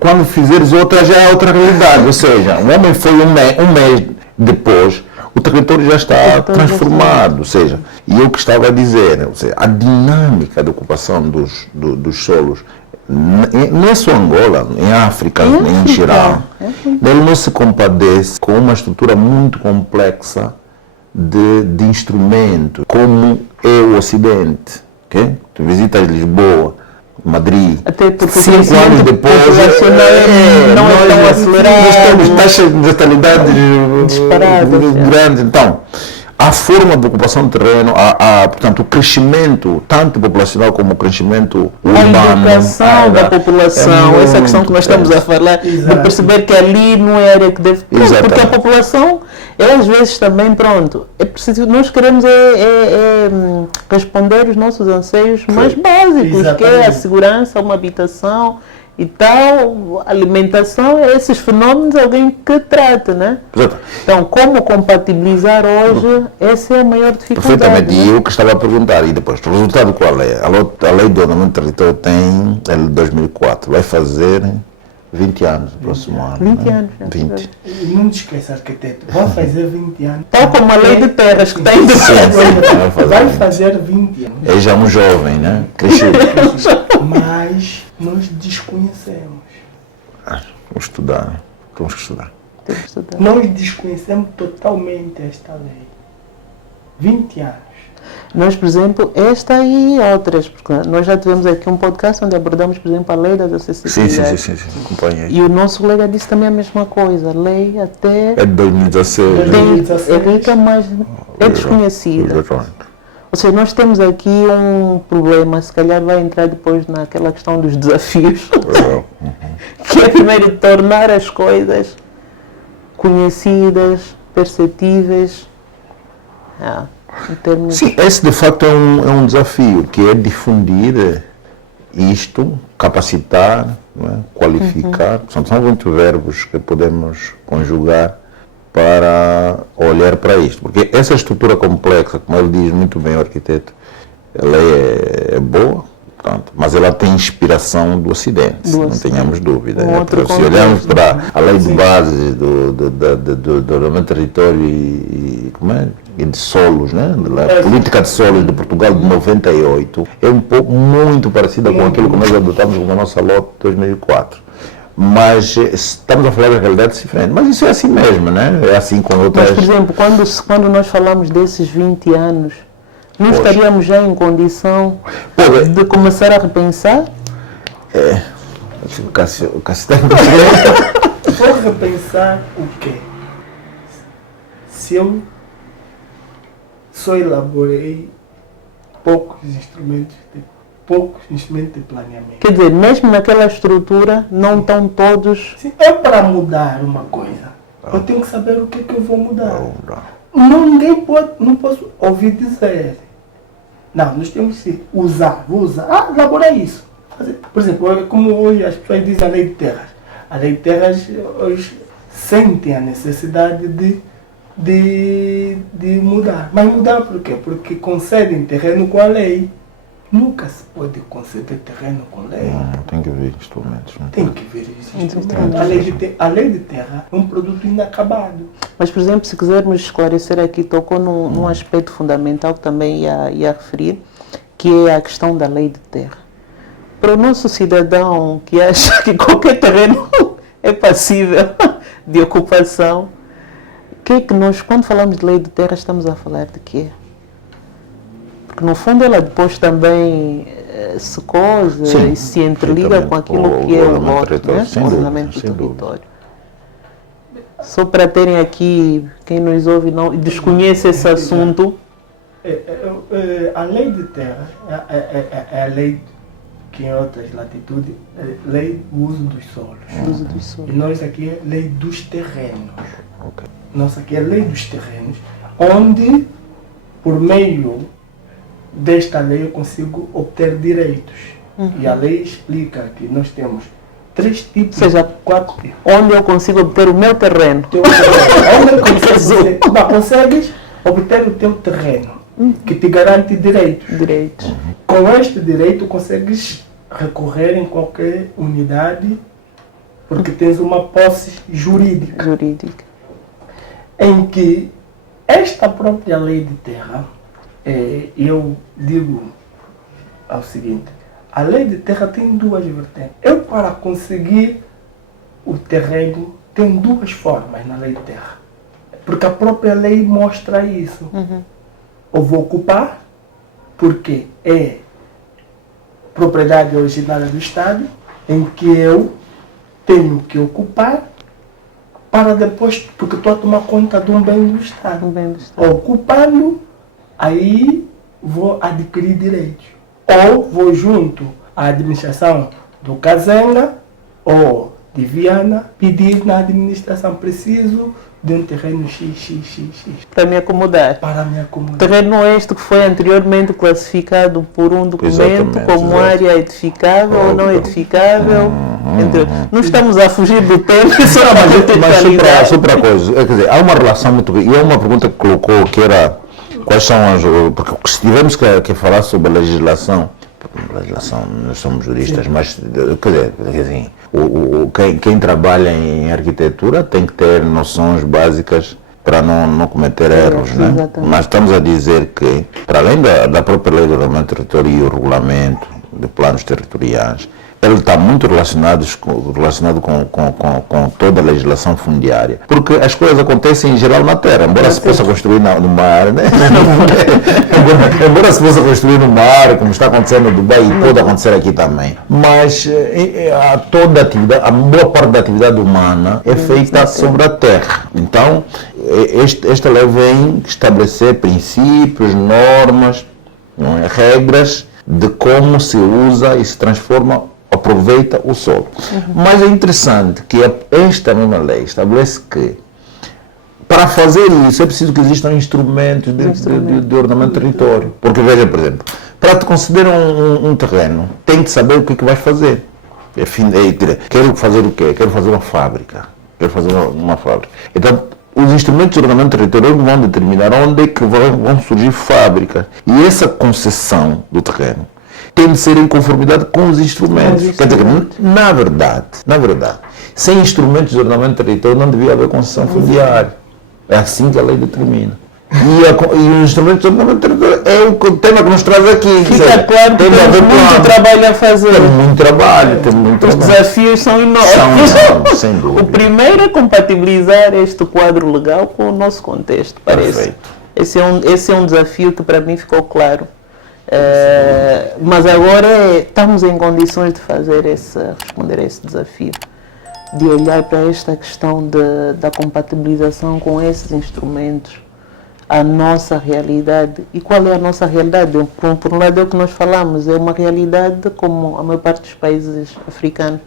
quando fizeres outra, já é outra realidade. Ou seja, o homem foi um mês depois, o território já está transformado. Ou seja, e eu que estava a dizer, ou seja, a dinâmica da ocupação dos solos, não é só Angola, em África, em geral, ele não se compadece com uma estrutura muito complexa de instrumento, como é o Ocidente. Okay? Tu visitas Lisboa, Madrid, até porque 5 anos depois não é tão acelerado. Nós temos taxas de natalidade disparadas, grandes. Então, a forma de ocupação do terreno, portanto, o crescimento, tanto populacional como o crescimento urbano. A educação da população, essa questão que nós estamos a falar, de perceber que ali não é área que deve... Porque a população, às vezes também, é preciso, nós queremos responder os nossos anseios mais básicos, que é a segurança, uma habitação e tal, alimentação, esses fenómenos alguém que trata, né? Exato. Então, como compatibilizar hoje, essa é a maior dificuldade. Perfeitamente, e eu que estava a perguntar, e depois, o resultado qual é? A lei do ordenamento do território tem, é de 2004, vai fazer 20 anos no próximo ano. 20 anos. 20. E não te esqueça, arquiteto, vai fazer 20 anos. Tal como a lei de terras que tem de vai fazer 20 anos. É já um jovem, né? Crescido. Mas nós desconhecemos. Vamos estudar. Temos que estudar. Nós desconhecemos totalmente esta lei. 20 anos. Nós, por exemplo, esta e outras, porque nós já tivemos aqui um podcast onde abordamos, por exemplo, a lei das acessibilidades. Sim, acompanhei. E o nosso colega disse também a mesma coisa, a lei até... É de 2016. É rica, mas é desconhecida. Ou seja, nós temos aqui um problema, se calhar vai entrar depois naquela questão dos desafios, que é primeiro tornar as coisas conhecidas, perceptíveis, Em termos... Sim, esse de facto é um desafio, que é difundir isto, capacitar, não é? Qualificar. São muitos verbos que podemos conjugar para olhar para isto. Porque essa estrutura complexa, como ele diz muito bem o arquiteto, ela é boa, portanto, mas ela tem inspiração do Ocidente, não tenhamos dúvida. Se olharmos para a lei de base do ordenamento de território e de solos, né? A política de solos de Portugal de 98, é um pouco muito parecida com aquilo que nós adotamos como a nossa LOT de 2004. Mas estamos a falar de realidades diferentes. Mas isso é assim mesmo, né? É assim com outras... Mas, por exemplo, quando nós falamos desses 20 anos, não estaríamos já em condição de começar a repensar? O Cássio está Vou repensar o quê? Se eu só elaborei poucos instrumentos de planeamento. Quer dizer, mesmo naquela estrutura, não estão todos... Se é para mudar uma coisa, eu tenho que saber o que é que eu vou mudar. Não posso ouvir dizer. Não, nós temos que usar. Vou usar. Elaborar isso. Por exemplo, como hoje as pessoas dizem a lei de terras. A lei de terras hoje sentem a necessidade de mudar. Mas mudar por quê? Porque concedem terreno com a lei. Nunca se pode conceder terreno com lei. Tem que ver instrumentos. Tem que ver instrumentos. A lei de terra é um produto inacabado. Mas, por exemplo, se quisermos esclarecer aqui, tocou num aspecto fundamental que também ia referir, que é a questão da lei de terra. Para o nosso cidadão que acha que qualquer terreno é passível de ocupação, que é que nós, quando falamos de lei de terra, estamos a falar de quê? Porque, no fundo, ela depois também se coisa e se interliga com aquilo que é o lote, né? O ordenamento do território. Só para terem aqui, quem nos ouve não desconhece esse assunto. A lei de terra é a lei que em outras latitudes é lei do uso dos solos. E nós aqui é lei dos terrenos. Nossa aqui é lei dos terrenos, onde, por meio desta lei, eu consigo obter direitos. E a lei explica que nós temos 3 tipos, 4 tipos. Onde eu consigo obter o meu terreno? Onde consegues obter o teu terreno, que te garante direitos. Com este direito, consegues recorrer em qualquer unidade, porque tens uma posse jurídica. Em que esta própria lei de terra, eu digo ao seguinte: a lei de terra tem 2 vertentes. Eu, para conseguir o terreno, tenho 2 formas na lei de terra. Porque a própria lei mostra isso. Eu vou ocupar, porque é propriedade originária do Estado, em que eu tenho que ocupar, para depois, porque estou a tomar conta de um bem do Estado. Ocupando, aí vou adquirir direitos. Ou vou junto à administração do Kazenga ou de Viana pedir na administração: preciso de um terreno x. Para me acomodar. Terreno este que foi anteriormente classificado por um documento como área edificável ou não edificável. Não estamos a fugir do tema, mas só para coisa. Quer dizer, há uma relação muito grande. E é uma pergunta que colocou, que era quais são as... Porque se tivermos que falar sobre a legislação, nós somos juristas, mas quer dizer assim, quem trabalha em arquitetura tem que ter noções básicas para não cometer erros, né? Mas estamos a dizer que, para além da própria lei do ordenamento do território e o regulamento de planos territoriais, ele está muito relacionado com toda a legislação fundiária, porque as coisas acontecem em geral na terra, embora se possa construir no mar, né? embora se possa construir no mar, como está acontecendo no Dubai e pode acontecer aqui também, mas toda atividade, a boa parte da atividade humana é feita sobre a terra. Então, esta lei vem estabelecer princípios, normas, regras de como se usa e se transforma, aproveita o solo. Mas é interessante que esta mesma lei estabelece que, para fazer isso é preciso que existam instrumentos de ordenamento do território. Porque veja, por exemplo, para te conceder um terreno, tem que saber o que é que vais fazer. Quero fazer o quê? Quero fazer uma fábrica. Quero fazer uma fábrica. Então, os instrumentos de ordenamento territorial vão determinar onde é que vão surgir fábricas. E essa concessão do terreno tem de ser em conformidade com os instrumentos. Quer dizer, na verdade, sem instrumentos de ordenamento territorial não devia haver concessão fundiária. É assim que a lei determina. E o instrumento de ordenamento territorial é o tema que nos traz aqui. Fica claro que temos muito trabalho a fazer. Tem muito trabalho. Os desafios são enormes. São enormes, sem dúvida. O primeiro é compatibilizar este quadro legal com o nosso contexto, parece. Perfeito. Esse é um desafio que para mim ficou claro. Mas agora estamos em condições de responder a esse desafio, de olhar para esta questão da compatibilização com esses instrumentos, a nossa realidade. E qual é a nossa realidade? Por um lado é o que nós falamos, é uma realidade como a maior parte dos países africanos,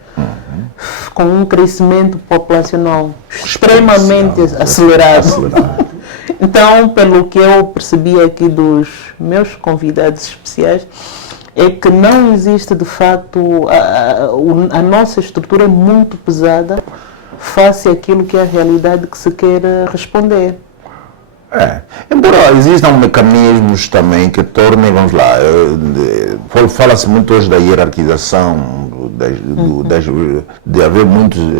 com um crescimento populacional extremamente acelerado. Então, pelo que eu percebi aqui dos meus convidados especiais, é que não existe de facto, a nossa estrutura é muito pesada face àquilo que é a realidade que se quer responder. Embora existam mecanismos também que tornem, vamos lá, fala-se muito hoje da hierarquização, de haver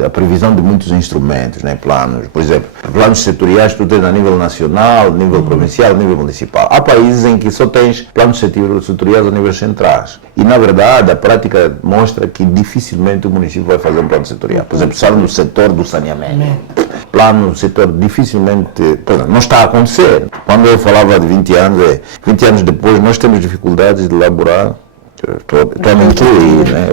a previsão de muitos instrumentos, né, planos, por exemplo, planos setoriais tu tens a nível nacional, nível provincial, nível municipal. Há países em que só tens planos setoriais a níveis centrais e, na verdade, a prática mostra que dificilmente o município vai fazer um plano setorial. Por exemplo, só no setor do saneamento. Plano no setor dificilmente, não está a acontecer. Quando eu falava de 20 anos, 20 anos depois nós temos dificuldades de elaborar. Estou a mentir, né?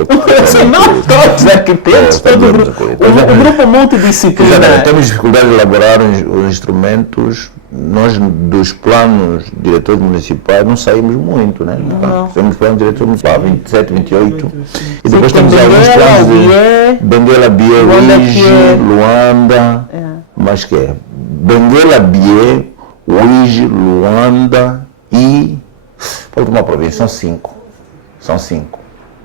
Não, todos os arquitetos, todo o grupo multidisciplinar. Temos dificuldade de elaborar os instrumentos. Nós, dos planos diretores municipais, não saímos muito, né? Temos planos diretores municipais, 27, 28. E depois temos alguns planos de Benguela, Bié, Uíge, Luanda. Mas que é? Benguela, Bié, Uíge, Luanda e. Falta uma província, são 5. São 5.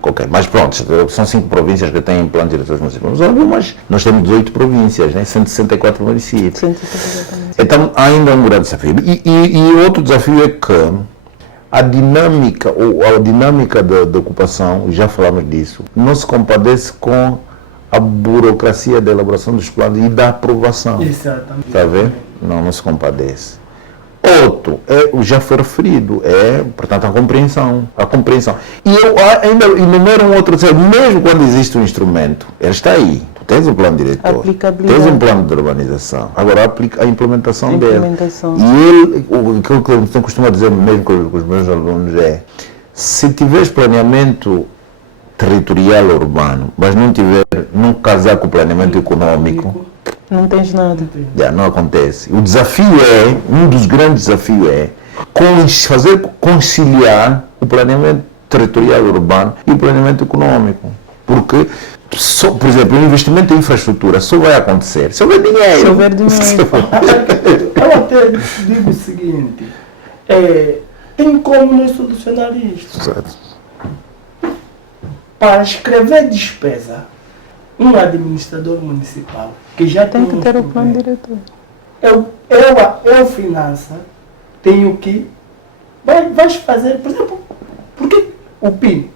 Ok, mas pronto, são 5 províncias que têm plano de diretores municipais. Algumas, nós temos 18 províncias, né? 164 municípios. Então, ainda é um grande desafio. E outro desafio é que a dinâmica da ocupação, já falamos disso, não se compadece com a burocracia da elaboração dos planos e da aprovação. Exatamente. Está a ver? Não se compadece. Outro, já foi referido, portanto, a compreensão. E eu ainda enumero um outro, mesmo quando existe um instrumento, ele está aí. Tu tens um plano diretor, tens um plano de urbanização, agora a implementação dele. E o que eu costumo dizer mesmo com os meus alunos se tiveres planeamento territorial urbano, mas não casar com o planeamento econômico, não tens nada. Não acontece. O desafio um dos grandes desafios conciliar o planeamento territorial urbano e o planeamento econômico. Porque, por exemplo, o investimento em infraestrutura só vai acontecer se houver dinheiro. Eu até digo o seguinte, tem como nós solucionar isto. Certo. Para escrever despesa, um administrador municipal que já tem que ter o plano diretor. Eu finança, tenho que vais fazer, por exemplo, porque o PIN,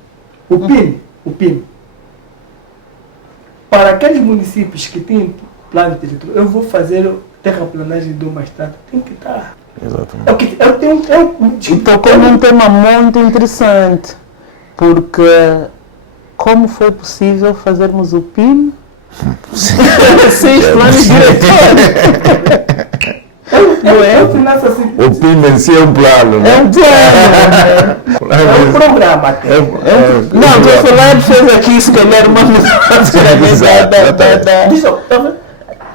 para aqueles municípios que têm plano diretor, eu vou fazer terraplanagem de uma estrada, tem que estar. Exatamente. E tocou num tema muito interessante, porque como foi possível fazermos o PIN sem os planos diretores? O PIN em si é um plano, né? É um plano. É um programa. Não, estou a falar, fez aqui, se calhar, uma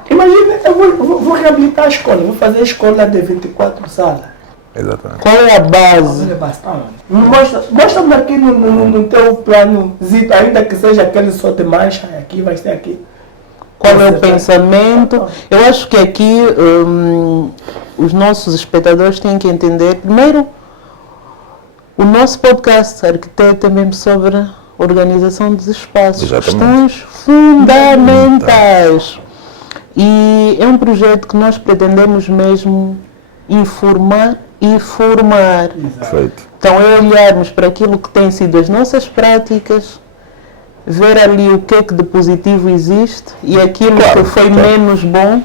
imagina, eu vou reabilitar a escola, vou fazer a escola de 24 salas. Exatamente. Qual é a base? Mostra-me aqui no teu plano, ainda que seja aquele só de mancha, aqui vai ser aqui. qual é o pensamento. Eu acho que aqui os nossos espectadores têm que entender, primeiro, o nosso podcast Arquiteto é mesmo sobre organização dos espaços, questões fundamentais. E é um projeto que nós pretendemos mesmo informar e formar. Perfeito. Então é olharmos para aquilo que tem sido as nossas práticas, ver ali o que é que de positivo existe e aquilo que foi menos bom,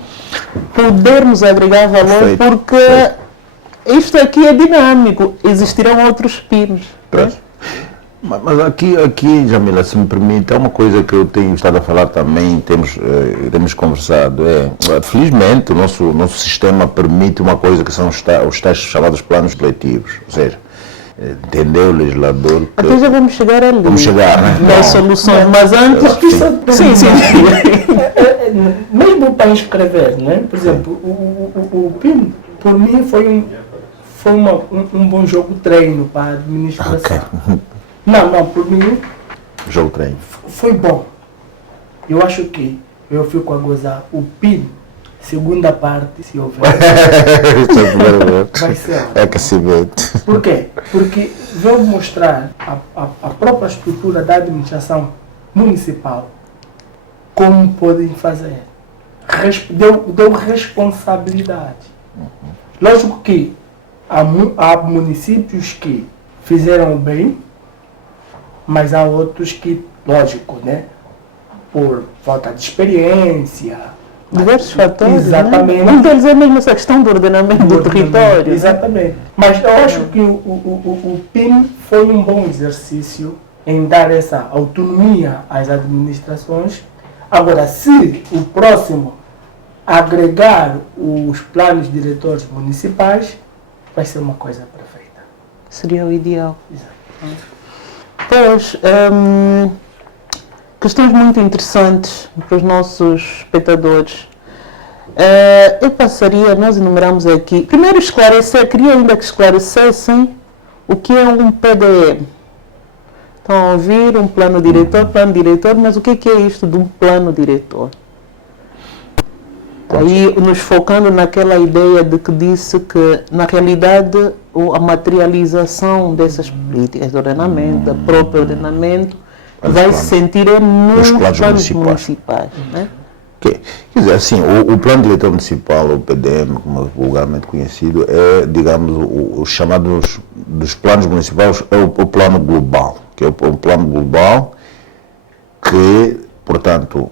podermos agregar valor, Perfeito. porque isto aqui é dinâmico, existirão outros pinos. Né? Mas aqui, Jamila, se me permite, é uma coisa que eu tenho estado a falar também, temos conversado, felizmente o nosso sistema permite uma coisa que são os tais chamados planos coletivos, ou seja, entendeu o legislador que... Até já vamos chegar ali. Vamos chegar, né? Das soluções, mas antes... Sim. Mesmo para inscrever, né? Por exemplo, o PIN, por mim, foi um bom jogo treino para a administração. Okay. Não, por mim... Jogo treino. Foi bom. Eu acho que eu fico a gozar. O PIN, segunda parte, se houver, vai ser. É aquecimento. Por quê? Porque veio mostrar a própria estrutura da administração municipal como podem fazer. Deu responsabilidade. Lógico que há municípios que fizeram bem, mas há outros que, lógico, né? Por falta de experiência. Diversos fatores. Exatamente. Né? Um deles é mesmo essa questão do ordenamento do território. Exatamente. Mas eu acho que o PIN foi um bom exercício em dar essa autonomia às administrações. Agora, se o próximo agregar os planos diretores municipais, vai ser uma coisa perfeita. Seria o ideal. Exato. Pois, questões muito interessantes para os nossos espectadores. Eu passaria, nós enumeramos aqui, primeiro queria ainda que esclarecessem o que é um PDM. Estão a ouvir um plano diretor, mas o que é isto de um plano diretor? Aí nos focando naquela ideia de que disse que, na realidade, a materialização dessas políticas de ordenamento, da própria ordenamento, vai se sentir nos planos municipais. Né? Quer dizer, assim, o plano diretor municipal, o PDM, como é vulgarmente conhecido, é, digamos, os chamados dos planos municipais, é o plano global, que é o plano global que, portanto,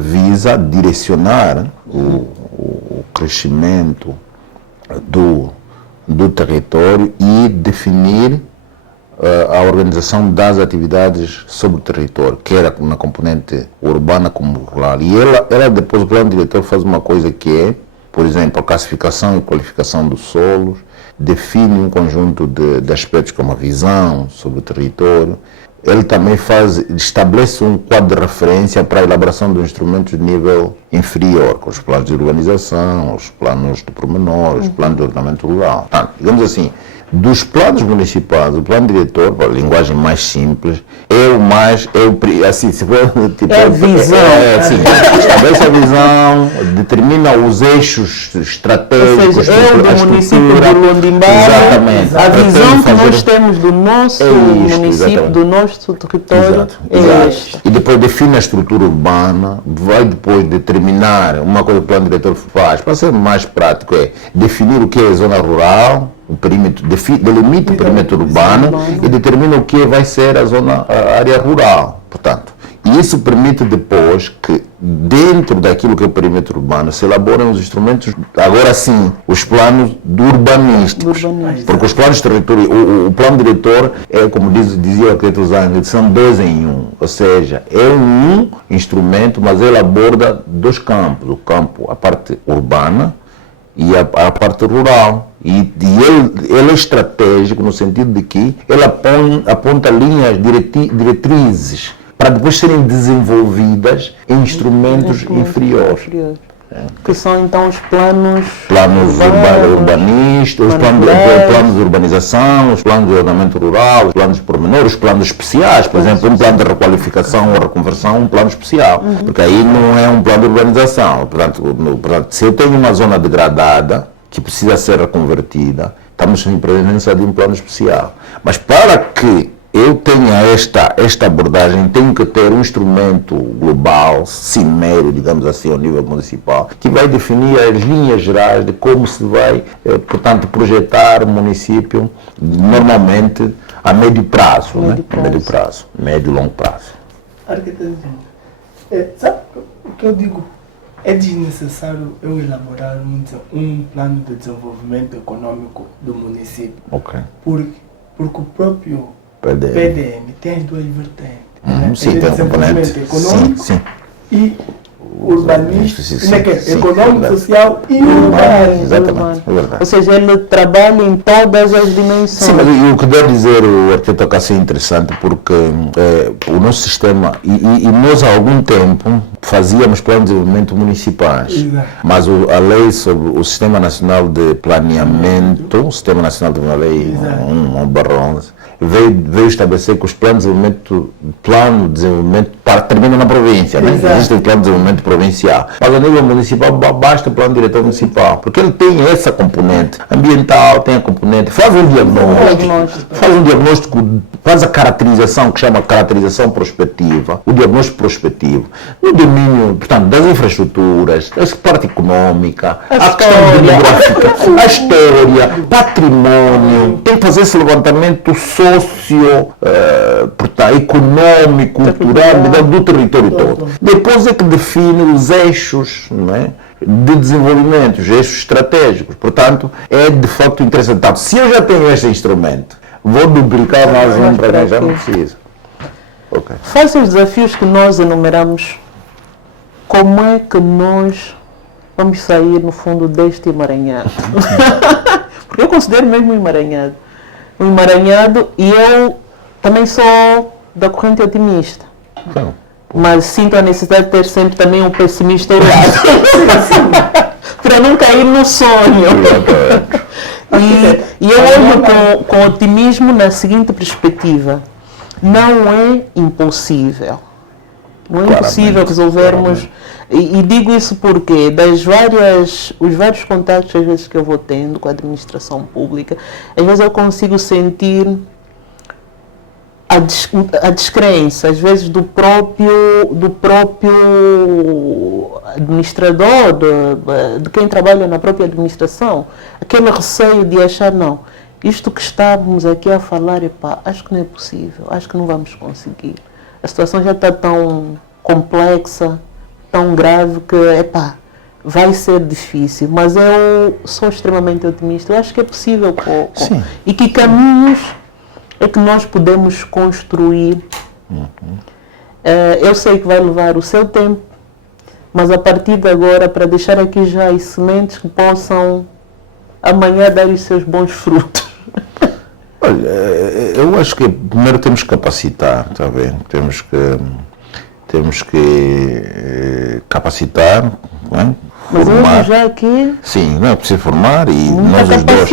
visa direcionar o crescimento do território e definir a organização das atividades sobre o território, quer na componente urbana como rural. E ela depois, o plano diretor faz uma coisa que é, por exemplo, a classificação e qualificação dos solos, define um conjunto de aspectos como a visão sobre o território. Ele também estabelece um quadro de referência para a elaboração de instrumentos de nível inferior, com os planos de urbanização, os planos de pormenor, os planos de ordenamento rural. Digamos assim, dos planos municipais, o plano diretor, para a linguagem mais simples, assim, se for, tipo, é a visão. Estabelece a visão, determina os eixos estratégicos. Ou seja, é o do município de Londimbar, a visão que nós temos do nosso município, exatamente. Do nosso território. Exato. E depois define a estrutura urbana, vai depois determinar, uma coisa que o plano diretor faz, para ser mais prático, é definir o que é a zona rural, o perímetro, delimita o perímetro urbano e determina o que vai ser a área rural. Portanto, e isso permite depois que, dentro daquilo que é o perímetro urbano, se elaborem os instrumentos, agora sim, os planos urbanísticos. Porque os planos territoriais, o plano diretor é, como dizia o arquiteto Zang, são 2 em 1. Ou seja, é um instrumento, mas ele aborda 2 campos. O campo, a parte urbana e a parte rural. E ele é estratégico no sentido de que ele aponta linhas diretrizes para depois serem desenvolvidas em instrumentos inferiores. Que são então os planos urbanísticos, os planos de urbanização, os planos de ordenamento rural, os planos de pormenor, os planos especiais, por exemplo, um plano de requalificação ou reconversão, um plano especial, porque aí não é um plano de urbanização. Portanto, se eu tenho uma zona degradada que precisa ser reconvertida, estamos em presença de um plano especial. Mas para que eu tenha esta abordagem, tenho que ter um instrumento global, cimeiro, digamos assim, ao nível municipal, que vai definir as linhas gerais de como se vai, portanto, projetar o município, normalmente a médio prazo, médio e longo prazo. Arquiteto, sabe o que eu digo? É desnecessário eu elaborar um plano de desenvolvimento econômico do município. Ok. Porque o próprio PDM tem as duas vertentes. Sim, tem um componente econômico e urbanístico, econômico, sim. Social e urbano. Exatamente, é verdade. Ou seja, ele trabalha em todas as dimensões. Sim, mas o que deve dizer o arquiteto Acácio é interessante porque o nosso sistema, e nós há algum tempo fazíamos planos de desenvolvimento municipais, Exato. mas a lei sobre o Sistema Nacional de Planeamento, o Sistema Nacional de uma lei 1/11, veio estabelecer que os planos de desenvolvimento terminam na província, né? Existe o plano de desenvolvimento provincial, mas a nível municipal basta o plano diretor municipal, porque ele tem essa componente ambiental, tem a componente, faz um diagnóstico, faz a caracterização, que chama caracterização prospectiva, o diagnóstico prospectivo, no domínio, portanto, das infraestruturas, da parte econômica, a questão demográfica, a história, patrimônio, tem que fazer esse levantamento econômico, cultural, do território todo. Depois é que define os eixos, não é, de desenvolvimento, os eixos estratégicos. Portanto, é de facto interessante. Então, se eu já tenho este instrumento, vou duplicar mais um para quem já não precisa. Okay. Face aos desafios que nós enumeramos, como é que nós vamos sair, no fundo, deste emaranhado? Porque eu considero mesmo um emaranhado e eu também sou da corrente otimista. Mas sinto a necessidade de ter sempre também um pessimista ao lado. Para não cair no sonho. E eu olho com otimismo na seguinte perspectiva. Não é impossível. Não é impossível resolvermos. E digo isso porque os vários contactos às vezes que eu vou tendo com a administração pública, às vezes eu consigo sentir a descrença, às vezes do próprio administrador, de quem trabalha na própria administração, aquele receio de achar, não, isto que estávamos aqui a falar, acho que não é possível, acho que não vamos conseguir. A situação já está tão complexa, tão grave que, vai ser difícil, mas eu sou extremamente otimista, eu acho que é possível, e que caminhos é que nós podemos construir. Eu sei que vai levar o seu tempo, mas a partir de agora, para deixar aqui já as sementes que possam amanhã dar os seus bons frutos. Olha, eu acho que primeiro temos que capacitar, está bem? Temos que capacitar, não é? Mas formar. Eu já aqui... Sim, não é preciso formar e muita nós os dois...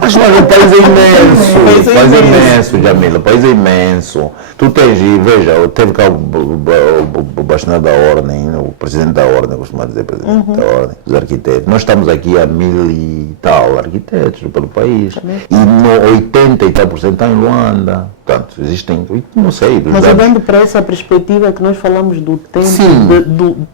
Mas o país é imenso, Jamila, o país é imenso. Tu tens, e veja, teve cá o bastonário da Ordem, o presidente da Ordem, costuma dizer presidente da Ordem, os arquitetos. Nós estamos aqui a 1000 e tal arquitetos pelo país. E no 80 e tal por cento está em Luanda. Portanto, existem, não sei... Mas olhando para essa perspectiva que nós falamos do tempo,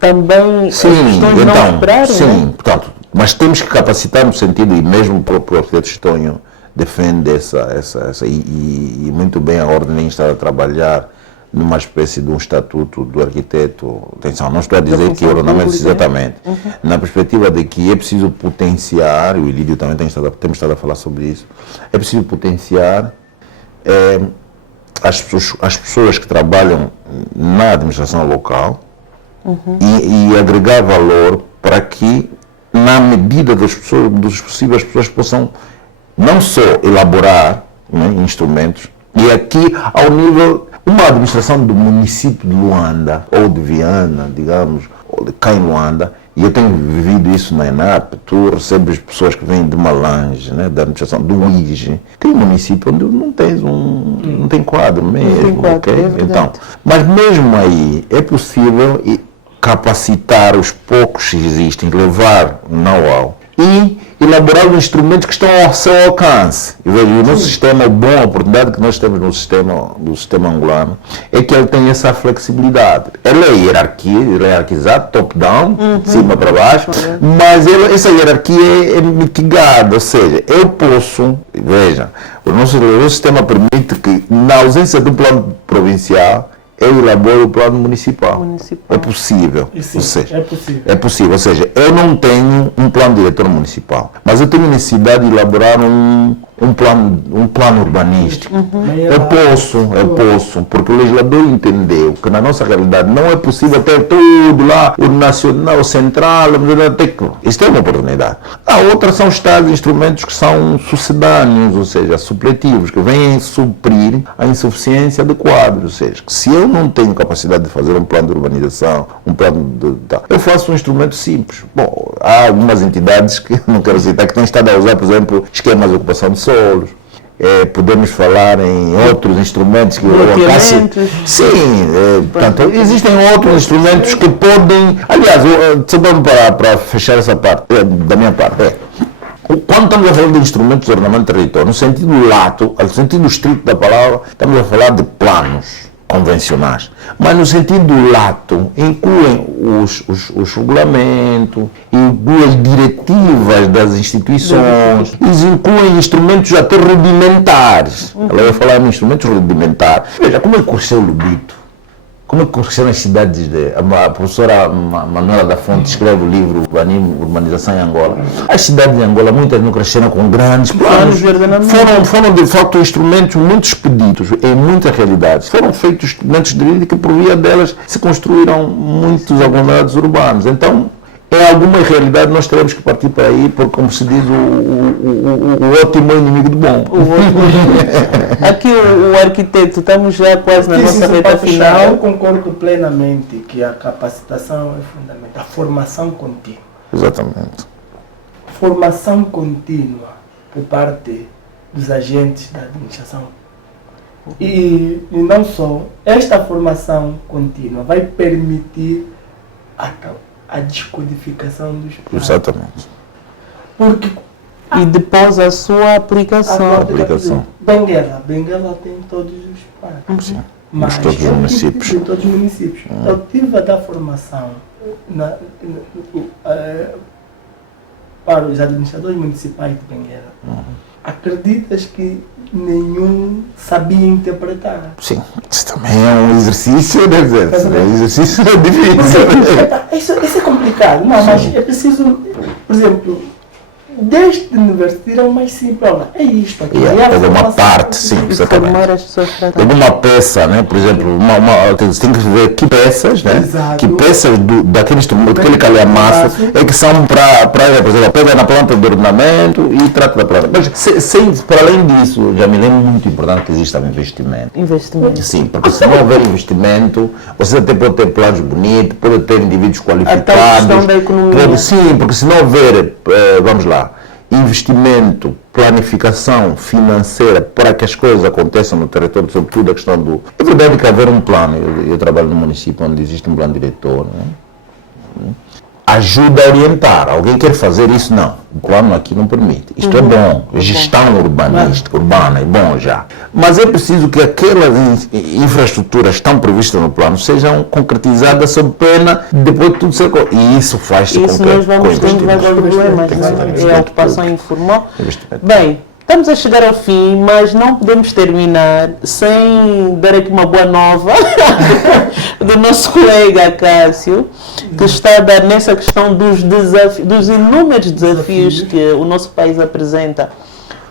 também sim, as questões então, não esperarem, sim, né? Portanto, mas temos que capacitar no sentido, e mesmo o próprio arquiteto Estonho defende e muito bem a Ordem está a trabalhar numa espécie de um estatuto do arquiteto. Atenção, não estou a dizer que o ordenamento exatamente, na perspectiva de que é preciso potenciar, e o Ilídio também temos estado a falar sobre isso, é preciso potenciar as pessoas que trabalham na administração local e agregar valor para que, na medida dos possíveis, as pessoas possam não só elaborar, né, instrumentos, e aqui ao nível, uma administração do município de Luanda, ou de Viana, digamos, cá em Luanda, e eu tenho vivido isso na ENAP, tu recebes pessoas que vêm de Malange, né, da administração, do UIGE, tem um município onde não tem quadro mesmo, tem quadro, ok? é Então, mas mesmo aí é possível capacitar os poucos que existem, levar know-how e elaborar os instrumentos que estão ao seu alcance. E veja, o nosso sistema, a boa oportunidade que nós temos no sistema angolano, é que ele tem essa flexibilidade. Ele é hierarquizado, top-down, de cima para baixo, mas essa hierarquia é mitigada, ou seja, eu posso, veja, o nosso sistema permite que, na ausência do plano provincial, eu elaboro o plano municipal. É possível. Sim, ou seja, é possível. É possível. Ou seja, eu não tenho um plano diretor municipal, mas eu tenho necessidade de elaborar um plano urbanístico. Eu posso, porque o legislador entendeu que na nossa realidade não é possível ter tudo lá, o nacional, o central, isso é uma oportunidade. A outra são os tais instrumentos que são sucedâneos, ou seja, supletivos, que vêm suprir a insuficiência de quadros. Ou seja, se eu não tenho capacidade de fazer um plano de urbanização, eu faço um instrumento simples. Bom, há algumas entidades que não quero citar que têm estado a usar, por exemplo, esquemas de ocupação de solos. Podemos falar em outros instrumentos que portanto, existem outros instrumentos que podem. Aliás, só para fechar essa parte, da minha parte, quando estamos a falar de instrumentos de ordenamento do território, no sentido lato, no sentido estrito da palavra, estamos a falar de planos convencionais, mas no sentido lato incluem os regulamentos, incluem as diretivas das instituições, incluem instrumentos até rudimentares. Ela vai falar em instrumentos rudimentares. Veja como é que cresceu o Lubito, como é que cresceram as cidades a professora Manuela da Fonte escreve o livro Urbanização em Angola. As cidades de Angola, muitas não cresceram com grandes planos, foram de facto instrumentos muito expeditos em muitas realidades. Foram feitos instrumentos de vida que por via delas se construíram muitos aglomerados urbanos. Então, em alguma realidade nós teremos que partir para aí, porque como se diz, o ótimo é inimigo do bom. Aqui o arquiteto, estamos já quase na nossa reta final. Eu concordo plenamente que a capacitação é fundamental, a formação contínua. Exatamente. Formação contínua por parte dos agentes da administração. E não só, esta formação contínua vai permitir a descodificação dos planos. Exatamente. Porque E depois a sua aplicação. Benguela tem todos os planos. Sim. Mas todos os municípios. Em todos os municípios. Eu tive a dar formação para os administradores municipais de Benguela. Acreditas que nenhum sabia interpretar? Sim, isso também é um exercício, né? É um exercício difícil. Isso é complicado. Não, mas é preciso, por exemplo, desde a universidade é o mais simples. Olha, é isto aqui. É uma parte, sim, Formar as pessoas para é uma peça, né? Por exemplo, você tem que ver que peças, né? Exato. Que peças daquele instrumento, daquele calhamaço, é que são para, por exemplo, pega na planta de ordenamento e trata da planta. Mas, para além disso, já me lembro muito importante que exista um investimento. Sim, porque se não houver investimento, você até pode ter planos bonitos, pode ter indivíduos qualificados. A questão da economia. Sim, porque se não houver, vamos lá, investimento, planificação financeira para que as coisas aconteçam no território, sobretudo a questão do... É verdade que haver um plano, eu trabalho no município onde existe um plano diretor, né? Ajuda a orientar. Alguém quer fazer isso? Não. O plano aqui não permite. Isto é bom. Gestão urbanística, urbana, é bom já. Mas é preciso que aquelas infraestruturas que estão previstas no plano sejam concretizadas sob pena de depois de tudo ser... E isso faz-se com nós vamos ter vários problemas. É a ocupação informal. Bem, estamos a chegar ao fim, mas não podemos terminar sem dar aqui uma boa nova do nosso colega Cássio, que está a dar nessa questão dos inúmeros desafios que o nosso país apresenta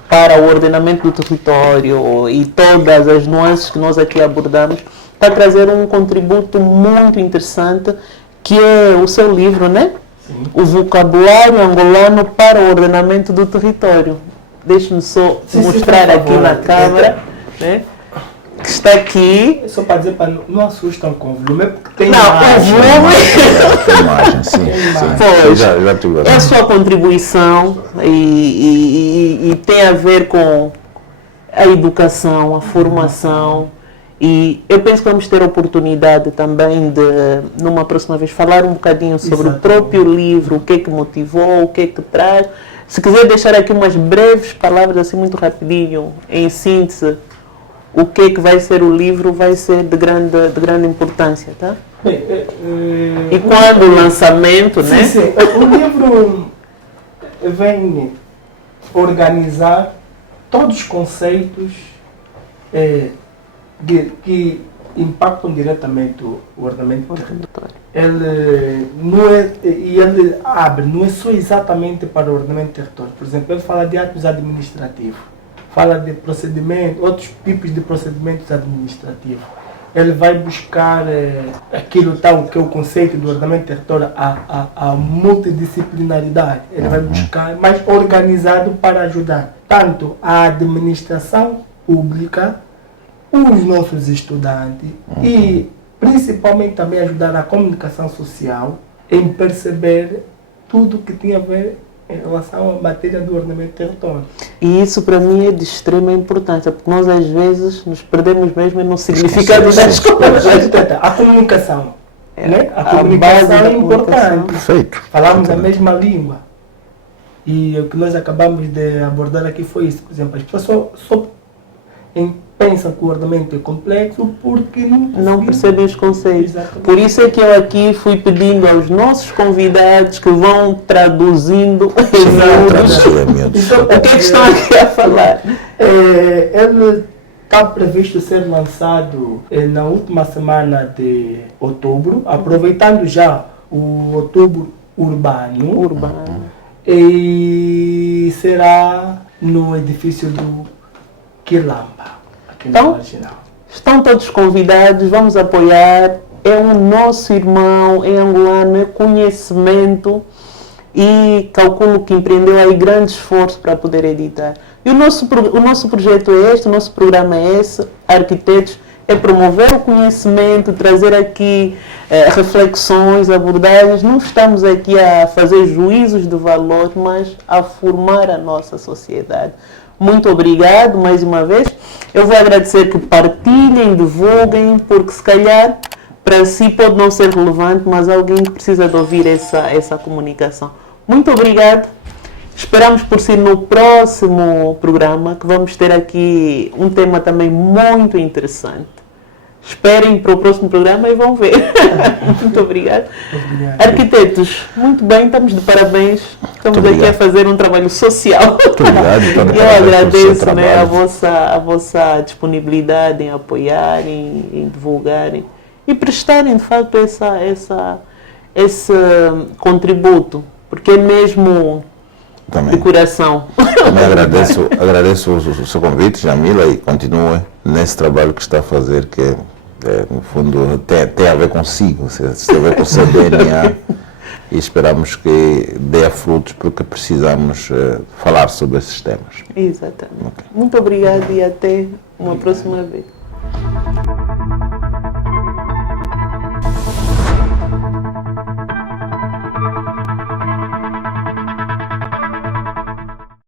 para o ordenamento do território e todas as nuances que nós aqui abordamos, para trazer um contributo muito interessante, que é o seu livro, né? Sim. O vocabulário angolano para o ordenamento do território. Deixe-me só mostrar aqui na câmera, né? que está aqui. Só para dizer, para não assustam com o volume, é porque tem Não, o volume. Tem imagem, sim. sim. Pois, Já tive é a sua contribuição e tem a ver com a educação, a formação. E eu penso que vamos ter a oportunidade também de, numa próxima vez, falar um bocadinho sobre o próprio livro, o que é que motivou, o que é que traz. Se quiser deixar aqui umas breves palavras, assim muito rapidinho, em síntese, o que é que vai ser o livro, vai ser de grande importância, tá? Bem, E quando o lançamento, sim, né? sim. O livro vem organizar todos os conceitos que impactam diretamente o ordenamento territorial. Ele abre, não é só exatamente para o ordenamento territorial. Por exemplo, ele fala de atos administrativos, fala de procedimentos, outros tipos de procedimentos administrativos. Ele vai buscar aquilo tal que é o conceito do ordenamento territorial, a multidisciplinaridade. Ele vai buscar mais organizado para ajudar tanto a administração pública, os nossos estudantes e principalmente também ajudar a comunicação social em perceber tudo que tem a ver em relação à matéria do ordenamento territorial. E isso para mim é de extrema importância, porque nós às vezes nos perdemos mesmo no significado das coisas. A comunicação. Né? A base comunicação da é importante. Perfeito. Falamos a mesma língua. E o que nós acabamos de abordar aqui foi isso. Por exemplo, as pessoas só pensam que o ordenamento é complexo porque não percebem os conceitos. Exatamente. Por isso é que eu aqui fui pedindo aos nossos convidados que vão traduzindo Traduzir miúdos. Então, o que é que estão aqui a falar. Ele está previsto ser lançado na última semana de outubro, aproveitando já o outubro urbano. E será no edifício do Quilamba, aqui Então, no Marginal. Estão todos convidados, vamos apoiar. É o nosso irmão em angolano, é conhecimento e calculo que empreendeu aí grande esforço para poder editar. E o nosso projeto é este, o nosso programa é esse, Arquitetos, é promover o conhecimento, trazer aqui reflexões, abordagens. Não estamos aqui a fazer juízos de valor, mas a formar a nossa sociedade. Muito obrigado mais uma vez. Eu vou agradecer que partilhem, divulguem, porque se calhar para si pode não ser relevante, mas alguém que precisa de ouvir essa comunicação. Muito obrigado. Esperamos por si no próximo programa, que vamos ter aqui um tema também muito interessante. Esperem para o próximo programa e vão ver. Muito obrigado. Arquitetos, muito bem, estamos de parabéns. Estamos aqui a fazer um trabalho social. Muito obrigado. E eu agradeço, né, a vossa disponibilidade em apoiarem, em divulgarem e prestarem, de facto, esse contributo, porque é mesmo de coração. Também agradeço o seu convite, Jamila, e continue nesse trabalho que está a fazer, que no fundo tem a ver consigo, tem a ver com o seu DNA, e esperamos que dê a frutos, porque precisamos falar sobre esses temas. Exatamente. Okay. Muito obrigada e até uma próxima vez.